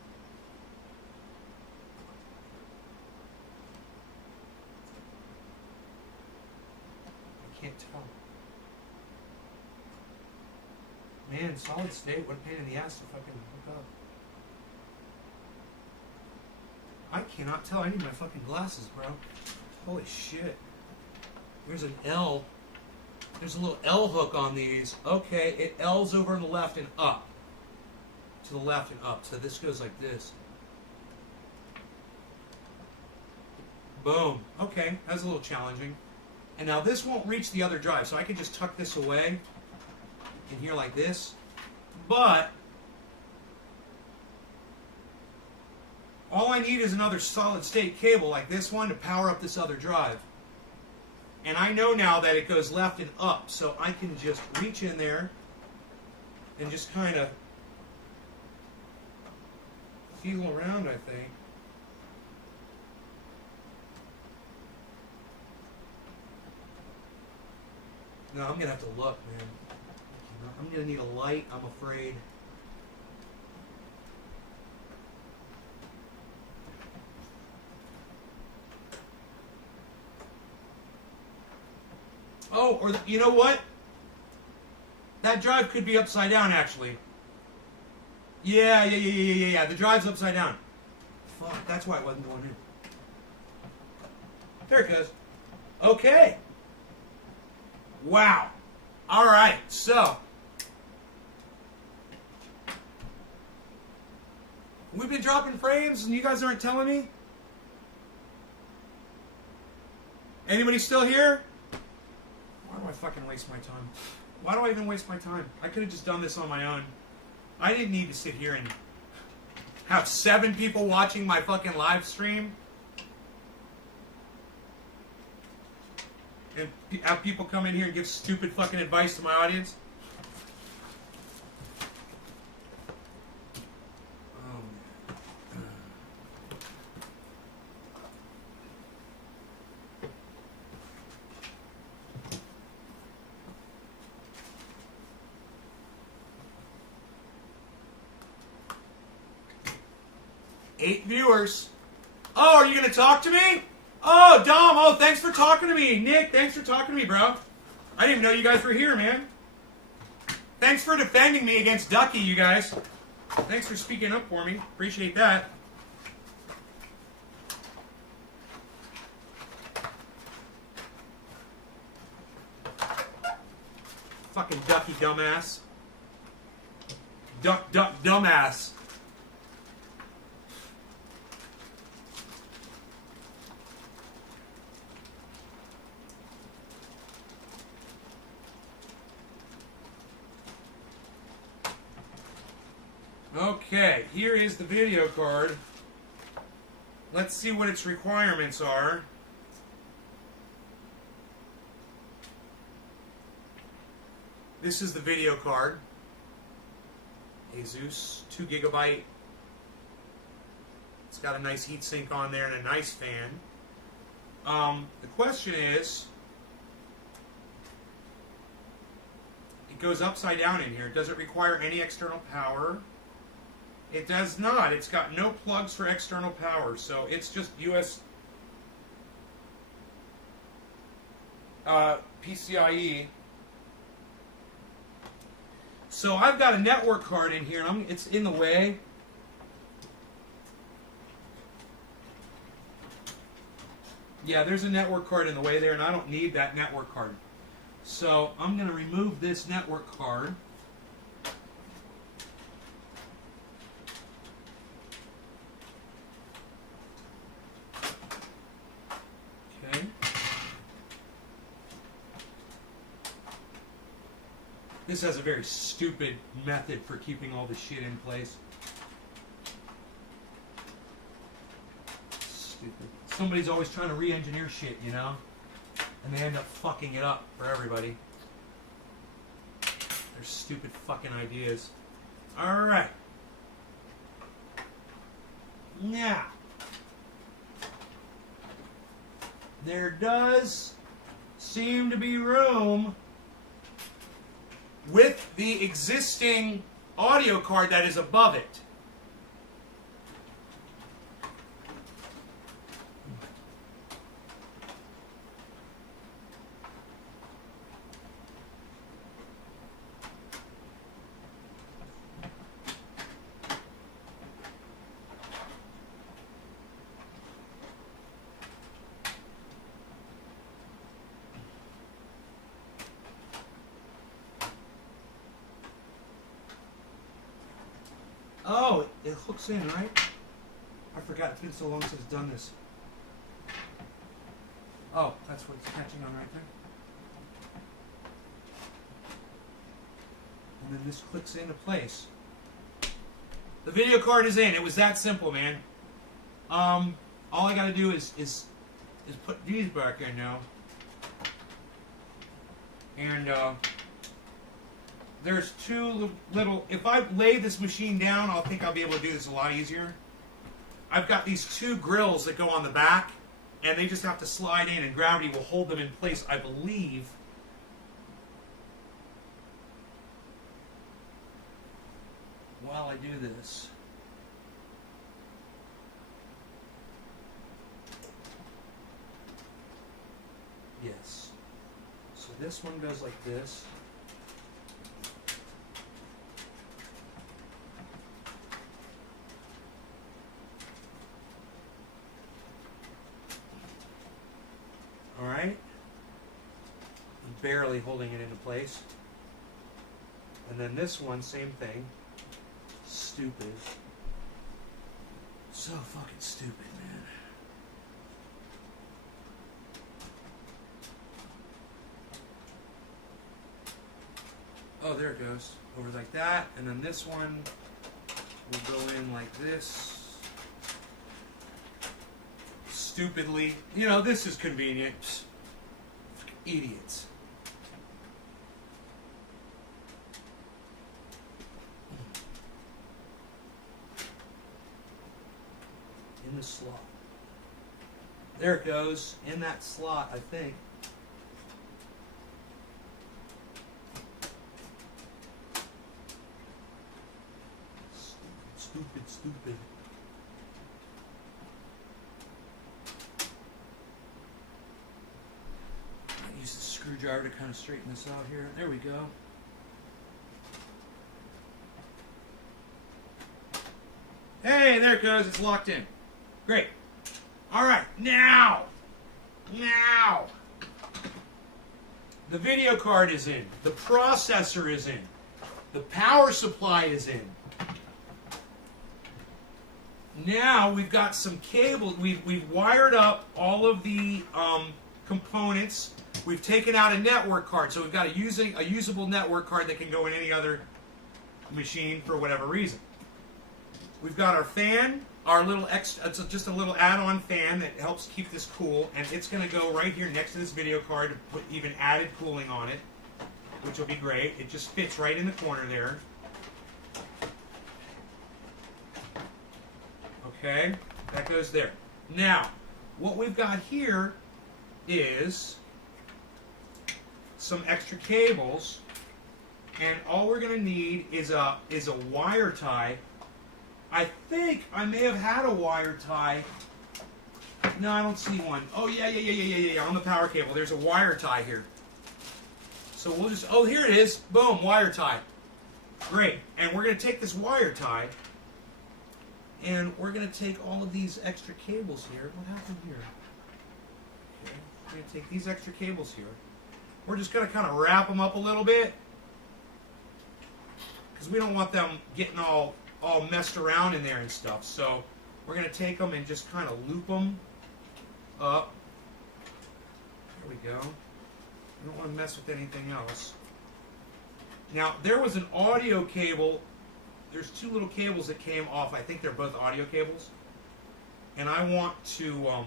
I can't tell. Man, solid state, what a pain in the ass to fucking hook up. I cannot tell. I need my fucking glasses, bro. Holy shit. There's an L. There's a little L hook on these. Okay, it L's over on the left and up. To the left and up. So this goes like this. Boom. Okay, that's a little challenging. And now this won't reach the other drive, so I can just tuck this away in here like this. But all I need is another solid state cable like this one to power up this other drive. And I know now that it goes left and up, so I can just reach in there and just kind of feel around, I think. No, I'm going to have to look, man. I'm going to need a light, I'm afraid. Oh, or you know what? That drive could be upside down, actually. Yeah. The drive's upside down. Fuck, that's why it wasn't going in. There it goes. Okay. Wow. All right, so we've been dropping frames and you guys aren't telling me? Anybody still here? Why do I fucking waste my time? Why do I even waste my time? I could have just done this on my own. I didn't need to sit here and have 7 people watching my fucking live stream. And have people come in here and give stupid fucking advice to my audience. Oh, man. 8 viewers. Oh, are you going to talk to me? Oh, Dom. Oh, thanks for talking to me. Nick, thanks for talking to me, bro. I didn't even know you guys were here, man. Thanks for defending me against Ducky, you guys. Thanks for speaking up for me. Appreciate that. Fucking Ducky dumbass. Duck dumbass. Okay, here is the video card. Let's see what its requirements are. This is the video card. Asus, 2 GB. It's got a nice heatsink on there and a nice fan. The question is, it goes upside down in here. Does it require any external power? It does not. It's got no plugs for external power, so it's just US PCIe. So I've got a network card in here. It's in the way. Yeah, there's a network card in the way there, and I don't need that network card. So I'm going to remove this network card. Okay. This has a very stupid method for keeping all the shit in place. Stupid. Somebody's always trying to re-engineer shit, you know? And they end up fucking it up for everybody. Their stupid fucking ideas. Alright. Now. There does seem to be room with the existing audio card that is above it. Oh, it hooks in, right? I forgot. It's been so long since I've done this. Oh, that's what it's catching on right there. And then this clicks into place. The video card is in. It was that simple, man. All I got to do is put these back in now. And there's 2 little... If I lay this machine down, I think I'll be able to do this a lot easier. I've got these 2 grills that go on the back, and they just have to slide in, and gravity will hold them in place, I believe. While I do this. Yes. So this one goes like this. barely holding it into place. And then this one, same thing. Stupid. So fucking stupid, man. Oh, there it goes. Over like that. And then this one will go in like this. Stupidly. You know, this is convenient. Psst. Idiots. In the slot. There it goes. In that slot, I think. Stupid. I use the screwdriver to kind of straighten this out here. There we go. Hey, there it goes. It's locked in. Great. All right, now, the video card is in. The processor is in. The power supply is in. Now we've got some cable. We've wired up all of the components. We've taken out a network card, so we've got a usable network card that can go in any other machine for whatever reason. We've got our fan, our little it's just a little add-on fan that helps keep this cool, and it's going to go right here next to this video card to put even added cooling on it, which will be great. It just fits right in the corner there. Okay, that goes there. Now, what we've got here is some extra cables, and all we're going to need is a wire tie. I think I may have had a wire tie. No, I don't see one. Oh, yeah. On the power cable, there's a wire tie here. So we'll just, oh, here it is. Boom, wire tie. Great. And we're going to take this wire tie, and we're going to take all of these extra cables here. What happened here? Okay. We're going to take these extra cables here. We're just going to kind of wrap them up a little bit, because we don't want them getting all messed around in there and stuff. So we're going to take them and just kind of loop them up. There we go. We don't want to mess with anything else. Now, there was an audio cable. There's two little cables that came off. I think they're both audio cables. And I want to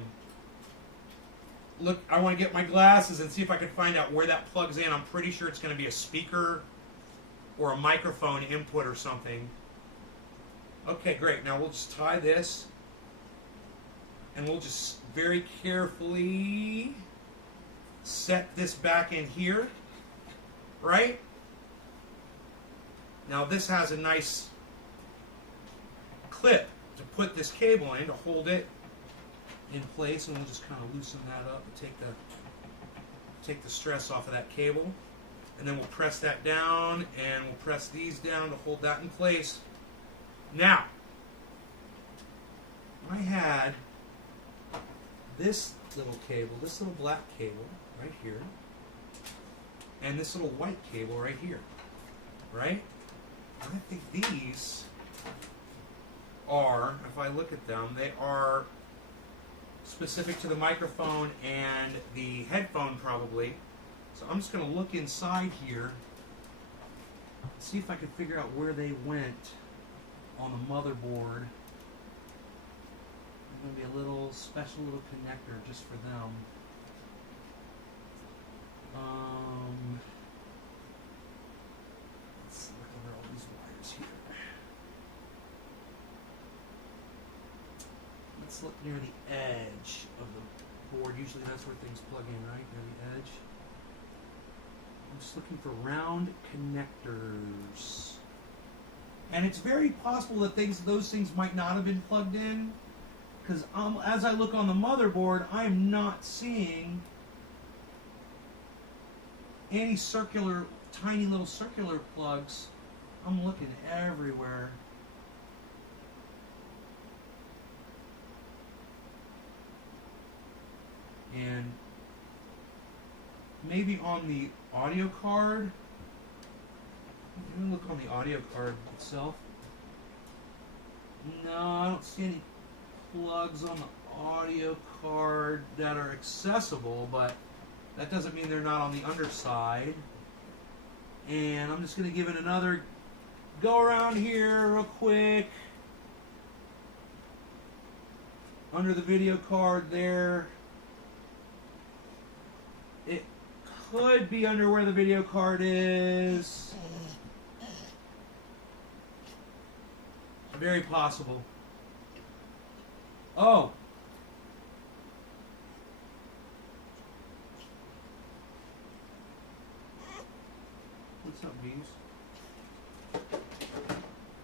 look. I want to get my glasses and see if I can find out where that plugs in. I'm pretty sure it's going to be a speaker or a microphone input or something. Okay, great. Now we'll just tie this, and we'll just very carefully set this back in here, right? Now this has a nice clip to put this cable in to hold it in place, and we'll just kind of loosen that up and take the stress off of that cable, and then we'll press that down, and we'll press these down to hold that in place. Now, I had this little cable, this little black cable right here, and this little white cable right here, right? And I think these are, if I look at them, they are specific to the microphone and the headphone probably. So I'm just going to look inside here, see if I can figure out where they went on the motherboard. There's going to be a little special little connector just for them. Let's look over all these wires here. Let's look near the edge of the board. Usually that's where things plug in, right? Near the edge. I'm just looking for round connectors. And it's very possible that those things might not have been plugged in, because as I look on the motherboard, I am not seeing any circular, tiny little circular plugs. I'm looking everywhere. And maybe on the audio card. Let me look on the audio card itself. No, I don't see any plugs on the audio card that are accessible, but that doesn't mean they're not on the underside. And I'm just going to give it another go around here real quick. Under the video card there. It could be under where the video card is. Very possible. Oh. What's up, Beans?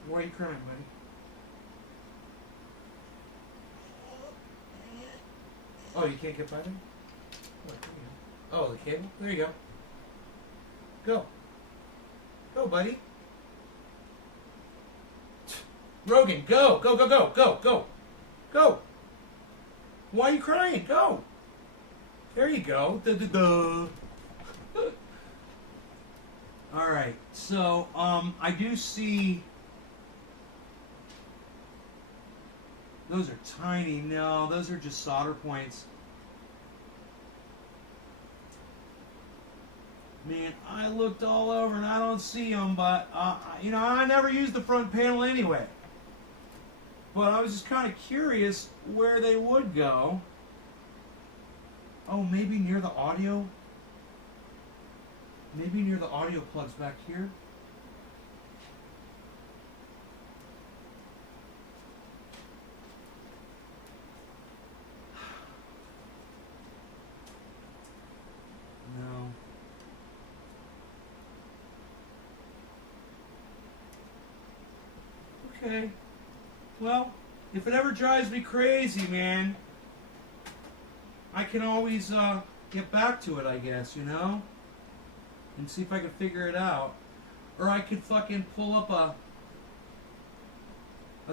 Why are you crying, buddy? Oh, you can't get by there? Oh, the cable? There you go. Go. Go, buddy. Rogan, go. Go, go, go, go, go. Go. Why are you crying? Go. There you go. Da-da-da. All right. So, I do see... Those are tiny. No, those are just solder points. Man, I looked all over and I don't see them, but, you know, I never used the front panel anyway. But I was just kind of curious where they would go. Oh, maybe near the audio? Maybe near the audio plugs back here? No. Okay. Well, if it ever drives me crazy, man, I can always get back to it, I guess, you know? And see if I can figure it out. Or I could fucking pull up a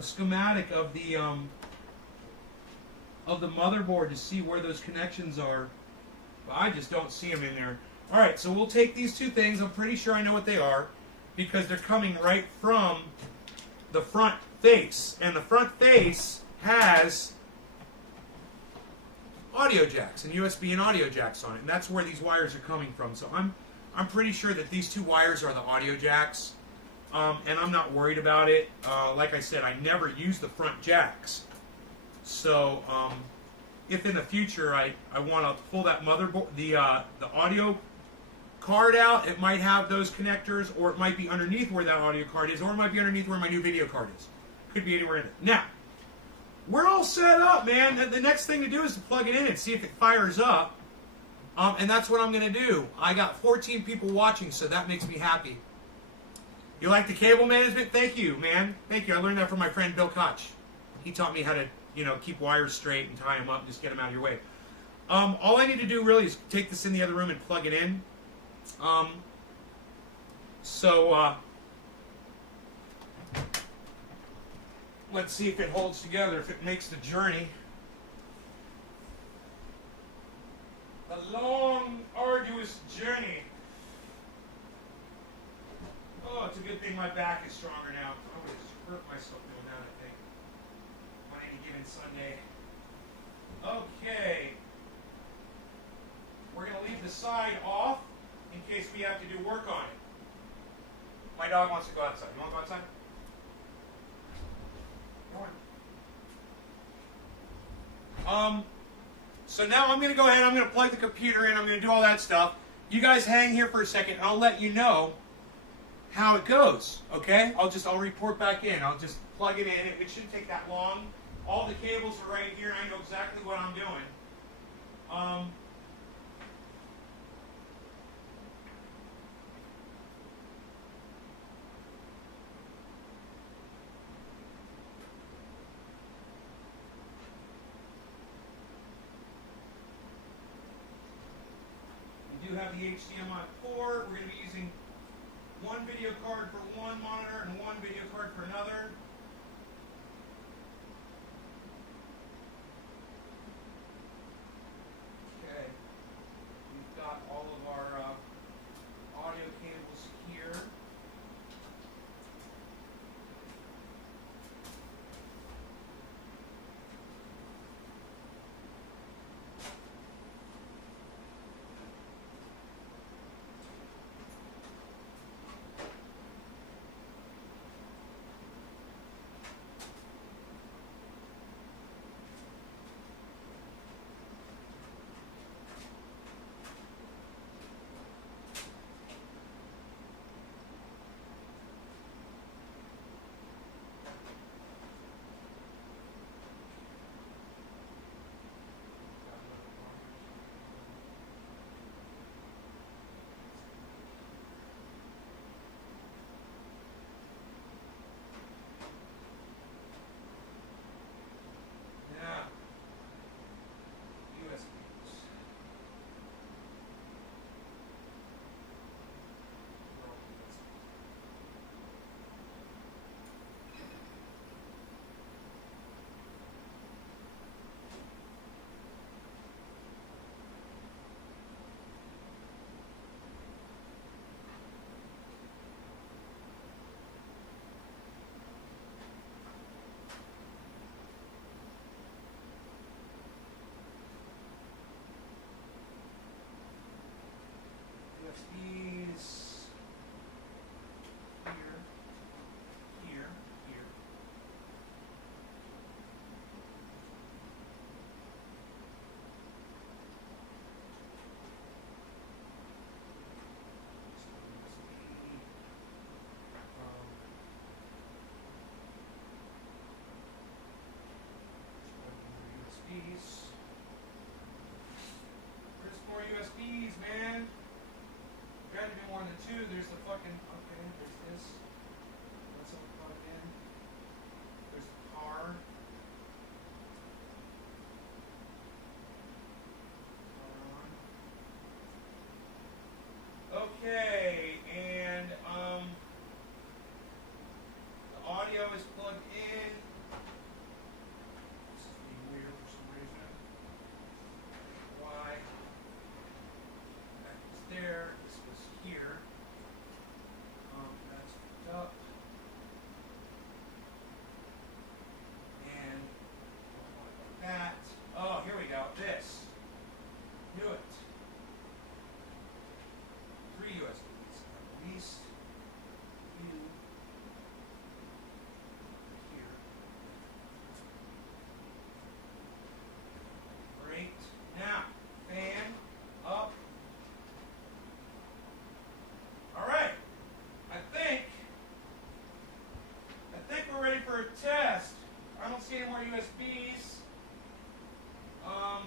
schematic of the motherboard to see where those connections are. But I just don't see them in there. Alright, so we'll take these two things. I'm pretty sure I know what they are, because they're coming right from the front face. And the front face has audio jacks and USB and audio jacks on it. And that's where these wires are coming from. So I'm pretty sure that these two wires are the audio jacks. And I'm not worried about it. Like I said, I never use the front jacks. So, if in the future I want to pull that motherboard, the audio card out, it might have those connectors, or it might be underneath where that audio card is, or it might be underneath where my new video card is. Could be anywhere in it. Now, we're all set up, man. The next thing to do is to plug it in and see if it fires up. And that's what I'm going to do. I got 14 people watching, so that makes me happy. You like the cable management? Thank you, man. Thank you. I learned that from my friend Bill Koch. He taught me how to, you know, keep wires straight and tie them up and just get them out of your way. All I need to do really is take this in the other room and plug it in. Let's see if it holds together, if it makes the journey. A long, arduous journey. Oh, it's a good thing my back is stronger now. I would have just hurt myself doing that, I think, on any given Sunday. Okay. We're going to leave the side off in case we have to do work on it. My dog wants to go outside. You want to go outside? Go on. So now I'm going to go ahead, I'm going to plug the computer in, I'm going to do all that stuff. You guys hang here for a second, and I'll let you know how it goes, okay? I'll report back in. I'll just plug it in. It shouldn't take that long. All the cables are right here. I know exactly what I'm doing. We do have the HDMI port. We're going to be using one video card for one monitor and one video card for another. Okay. We've got all of our too. There's the fucking, okay, there's this. That's all plugged in. There's the car. Okay, and the audio is plugged in. This is being weird for some reason. Why? That was there. This was here. That's hooked up. And that. Oh, here we go. This. Knew it. 3 USBs. At least you here. Great. Now, fan up. All right. I think we're ready for a test. I don't see any more USBs. I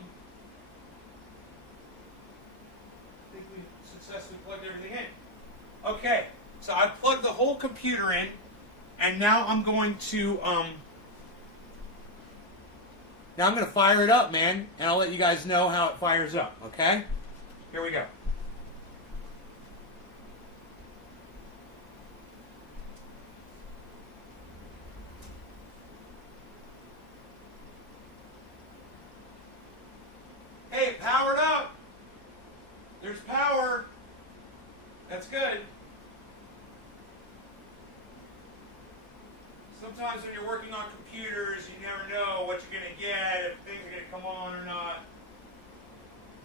think we successfully plugged everything in. Okay, so I plugged the whole computer in, and now I'm going to fire it up, man, and I'll let you guys know how it fires up. Okay, here we go. Hey, it powered up. There's power. That's good. Sometimes when you're working on computers, you never know what you're going to get, if things are going to come on or not.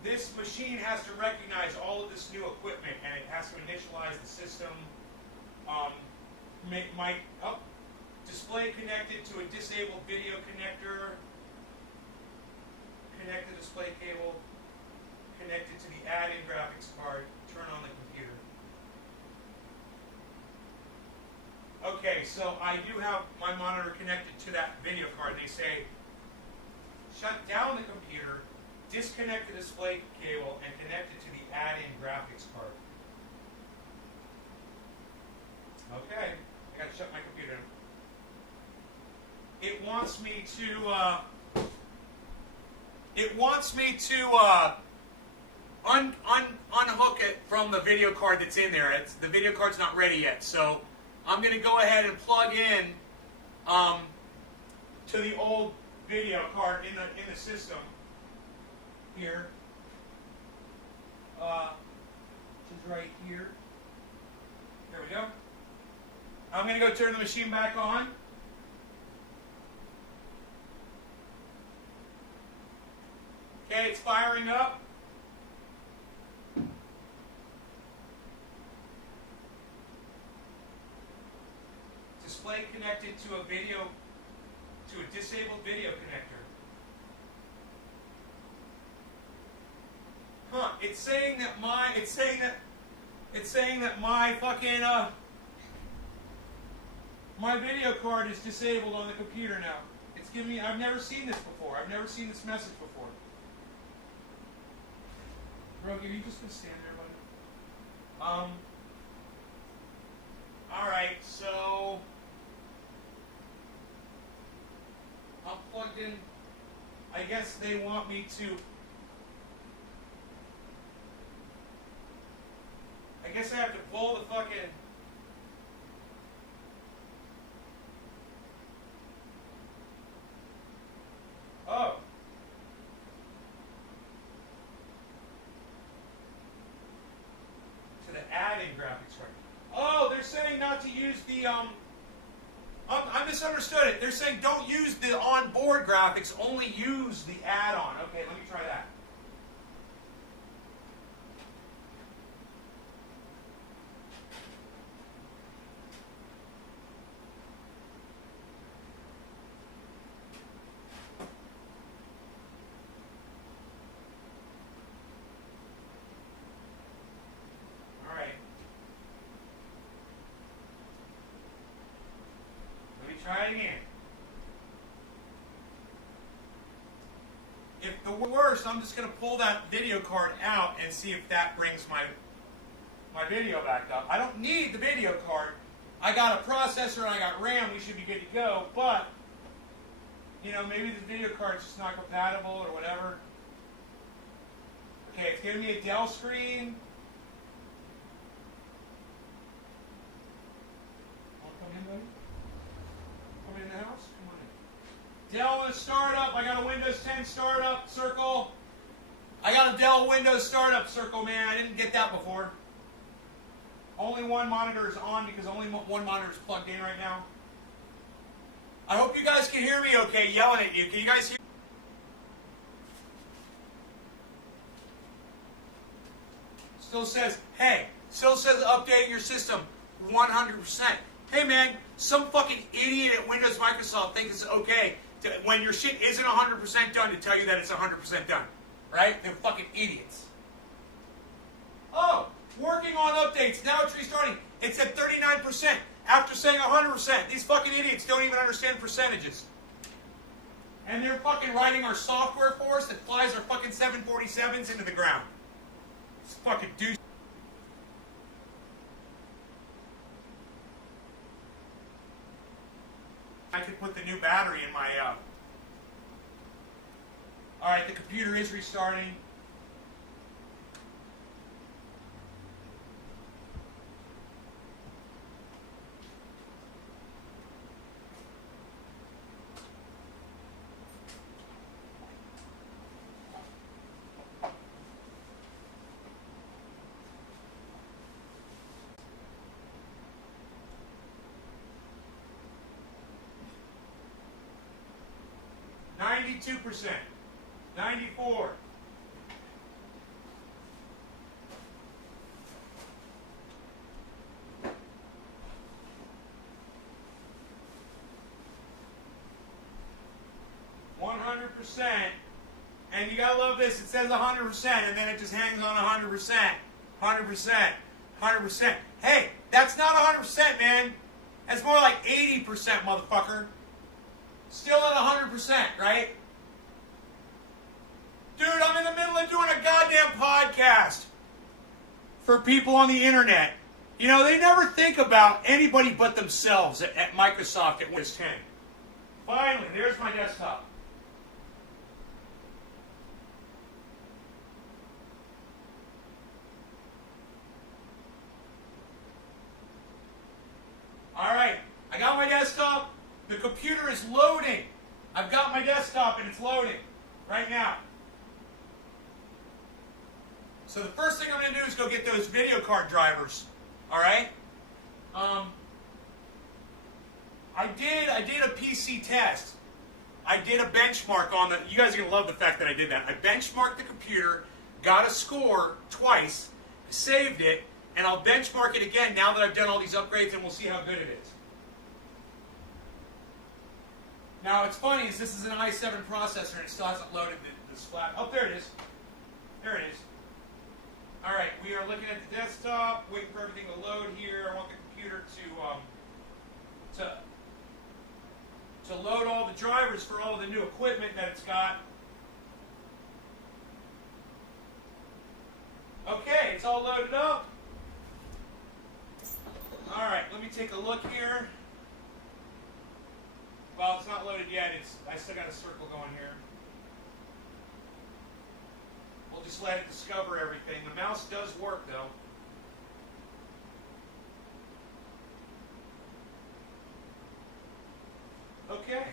This machine has to recognize all of this new equipment, and it has to initialize the system. Display connected to a disabled video connector. Connect the display cable. Connected to the add-in graphics card. Turn on the computer. Okay, so I do have my monitor connected to that video card. They say, shut down the computer, disconnect the display cable, and connect it to the add-in graphics card. Okay, I gotta shut my computer down. It wants me to, unhook it from the video card that's in there. The video card's not ready yet, so I'm going to go ahead and plug in to the old video card in the system here, which is right here. There we go. I'm going to go turn the machine back on. Okay, it's firing up. Display connected to a disabled video connector. Huh? It's saying that my fucking my video card is disabled on the computer now. It's giving me. I've never seen this before. I've never seen this message before. Rogi, are you just gonna stand there, buddy? Alright, so I'm plugged in. I guess they want me to. I guess I have to pull the fucking. Oh. To the add-in graphics card. Oh, they're saying not to use the I misunderstood it. They're saying don't use the onboard graphics, only use the add-on. Okay, let me try that. Try it again. If the worst, I'm just going to pull that video card out and see if that brings my my video back up. I don't need the video card. I got a processor and I got RAM. We should be good to go. But, you know, maybe the video card's just not compatible or whatever. Okay, it's giving me a Dell screen. Want to come in, buddy? Come in the house? Come on in. Dell is startup. I got a Windows 10 startup circle. I got a Dell Windows startup circle, man. I didn't get that before. Only one monitor is on because only one monitor is plugged in right now. I hope you guys can hear me okay, yelling at you. Can you guys hear? Still says, hey, still says updating your system 100%. Hey man, some fucking idiot at Windows Microsoft thinks it's okay to, when your shit isn't 100% done, to tell you that it's 100% done. Right? They're fucking idiots. Oh, working on updates. Now it's restarting. It's at 39% after saying 100%. These fucking idiots don't even understand percentages. And they're fucking writing our software for us that flies our fucking 747s into the ground. It's fucking douche. I could put the new battery in my, Alright, the computer is restarting. %, 94. %, and you gotta love this. It says 100%, and then it just hangs on 100%, 100%, 100%. Hey, that's not 100%, man. That's more like 80%, motherfucker. Still at 100%, right? Dude, I'm in the middle of doing a goddamn podcast for people on the internet. You know, they never think about anybody but themselves at Microsoft at Windows 10. Finally, there's my desktop. All right, I got my desktop. The computer is loading. I've got my desktop and it's loading right now. So the first thing I'm going to do is go get those video card drivers. All right. I did a PC test. I did a benchmark on the. You guys are going to love the fact that I did that. I benchmarked the computer, got a score twice, saved it, and I'll benchmark it again now that I've done all these upgrades, and we'll see how good it is. Now, it's funny is this is an i7 processor, and it still hasn't loaded the splat. Oh, there it is. There it is. All right, we are looking at the desktop, waiting for everything to load here. I want the computer to load all the drivers for all of the new equipment that it's got. Okay, it's all loaded up. All right, let me take a look here. Well, it's not loaded yet. I still got a circle going here. We'll just let it discover everything. The mouse does work, though. Okay.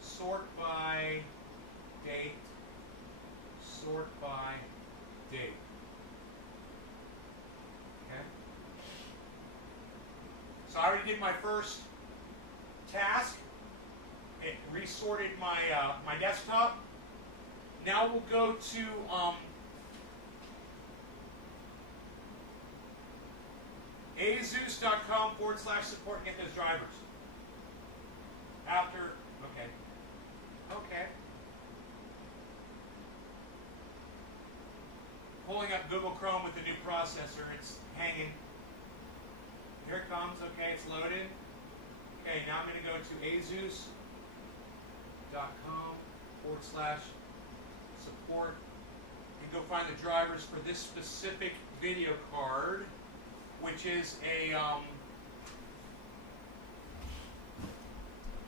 Sort by date. Sort by date. Okay. So I already did my first task. It resorted my my desktop. Now we'll go to asus.com/support and get those drivers. After, okay. Pulling up Google Chrome with the new processor. It's hanging. Here it comes. Okay, it's loaded. Okay, now I'm going to go to asus.com/support and go find the drivers for this specific video card, which is a,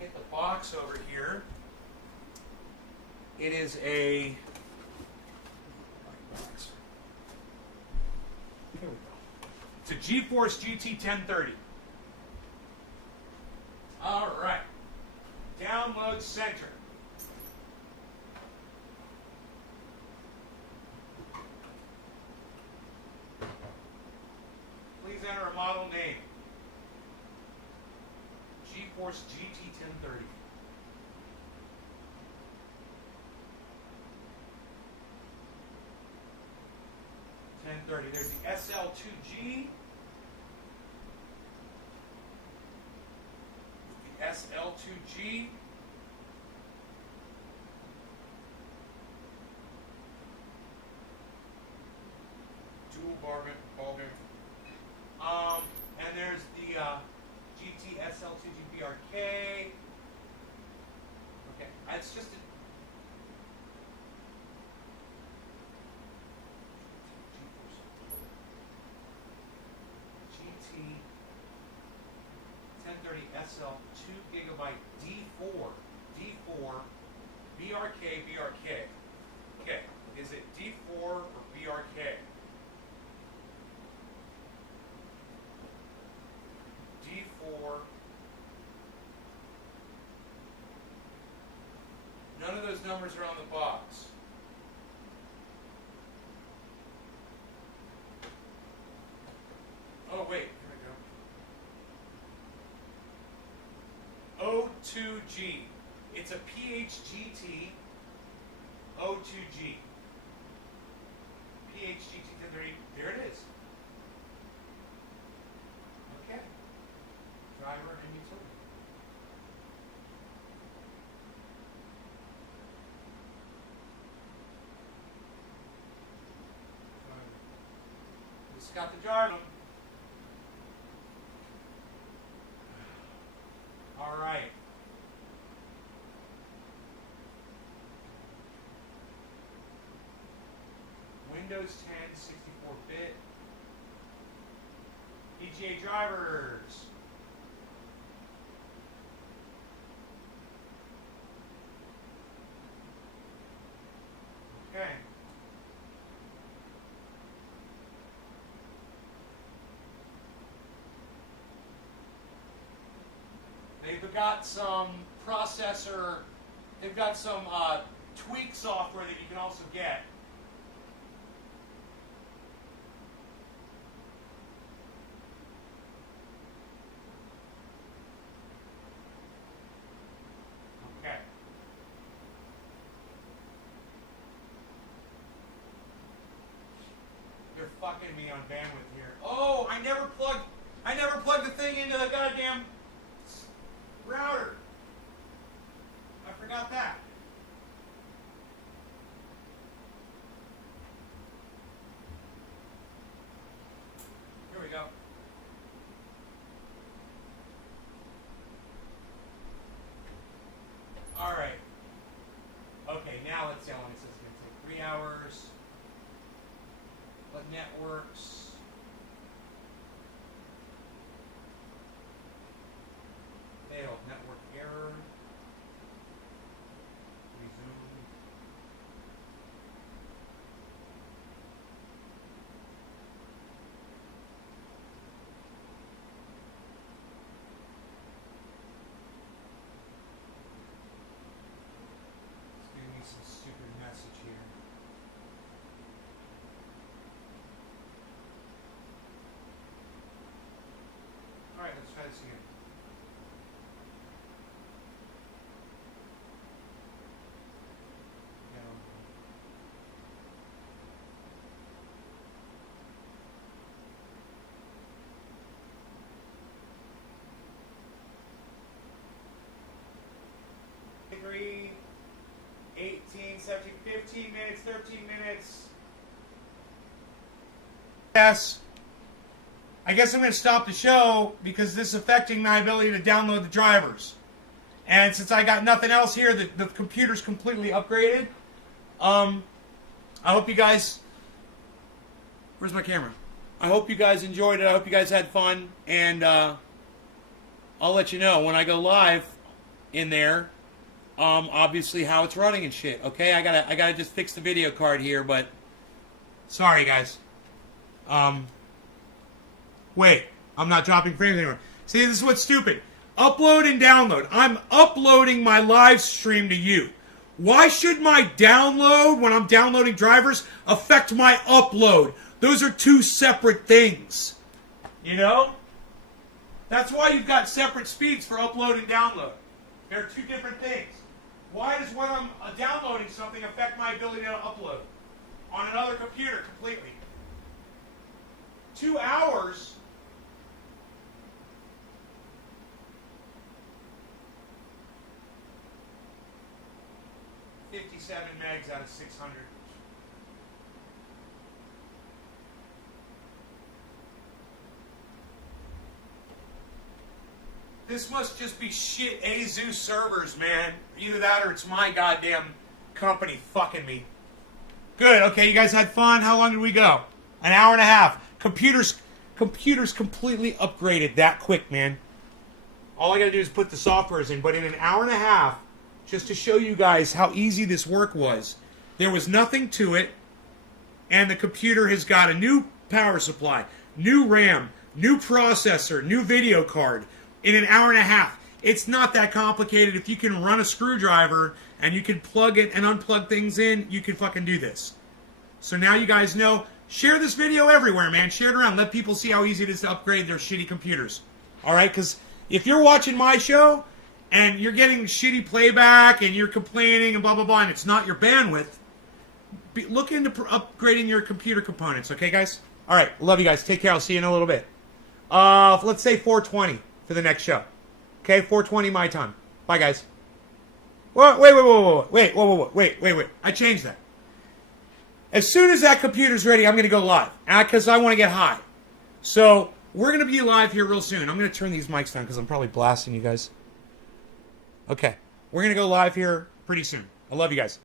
get the box over here. It is a, here we go. It's a GeForce GT 1030. All right. Download center. Please enter a model name. GeForce GT 1030. There's the SL2G. The SL2G. Dual ball bearing. And there's the GT SL2G BRK. Okay, it's just a GT 1030 SL 2 GB D4 BRK. Okay, is it D4 or BRK? D4. None of those numbers are on the box. Oh wait, here we go. O2G. It's a PHGT O2G. PHGT 1030. There it is. Okay. Driver and utility. It's got the driver. All right. Windows 10 64-bit. EGA drivers. Okay. They've got some processor, they've got some tweak software that you can also get. Okay. They're fucking me on bandwidth here. Oh, I never plugged the thing into the goddamn router. I forgot that. Here we go. All right. Okay, now let's see how long it says it's going to take. 3 hours. What networks? Failed. Network error. Resume. It's giving me some stupid message here. Alright, let's try this again. Three, 18, 17, 15 minutes, 13 minutes. Yes. I guess I'm going to stop the show because this is affecting my ability to download the drivers. And since I got nothing else here, the computer's completely upgraded. I hope you guys... Where's my camera? I hope you guys enjoyed it. I hope you guys had fun. And I'll let you know when I go live in there, obviously how it's running and shit. Okay, I gotta just fix the video card here, but sorry guys. Wait, I'm not dropping frames anymore. See, this is what's stupid. Upload and download. I'm uploading my live stream to you. Why should my download, when I'm downloading drivers, affect my upload? Those are two separate things. You know? That's why you've got separate speeds for upload and download. They're two different things. Why does when I'm downloading something affect my ability to upload on another computer completely? 2 hours... 57 megs out of 600. This must just be shit ASUS servers, man. Either that or it's my goddamn company fucking me. Good, okay, you guys had fun. How long did we go? An hour and a half. Computers completely upgraded that quick, man. All I gotta do is put the softwares in, but in an hour and a half, just to show you guys how easy this work was. There was nothing to it, and the computer has got a new power supply, new RAM, new processor, new video card in an hour and a half. It's not that complicated. If you can run a screwdriver and you can plug it and unplug things in, you can fucking do this. So now you guys know. Share this video everywhere, man. Share it around. Let people see how easy it is to upgrade their shitty computers. All right? Because if you're watching my show and you're getting shitty playback and you're complaining and blah, blah, blah, and it's not your bandwidth, look into upgrading your computer components. Okay, guys? All right. Love you guys. Take care. I'll see you in a little bit. Let's say 4:20 for the next show. Okay? 4:20 my time. Bye, guys. Wait. I changed that. As soon as that computer's ready, I'm going to go live. Because I want to get high. So, we're going to be live here real soon. I'm going to turn these mics down because I'm probably blasting you guys. Okay. We're going to go live here pretty soon. I love you guys.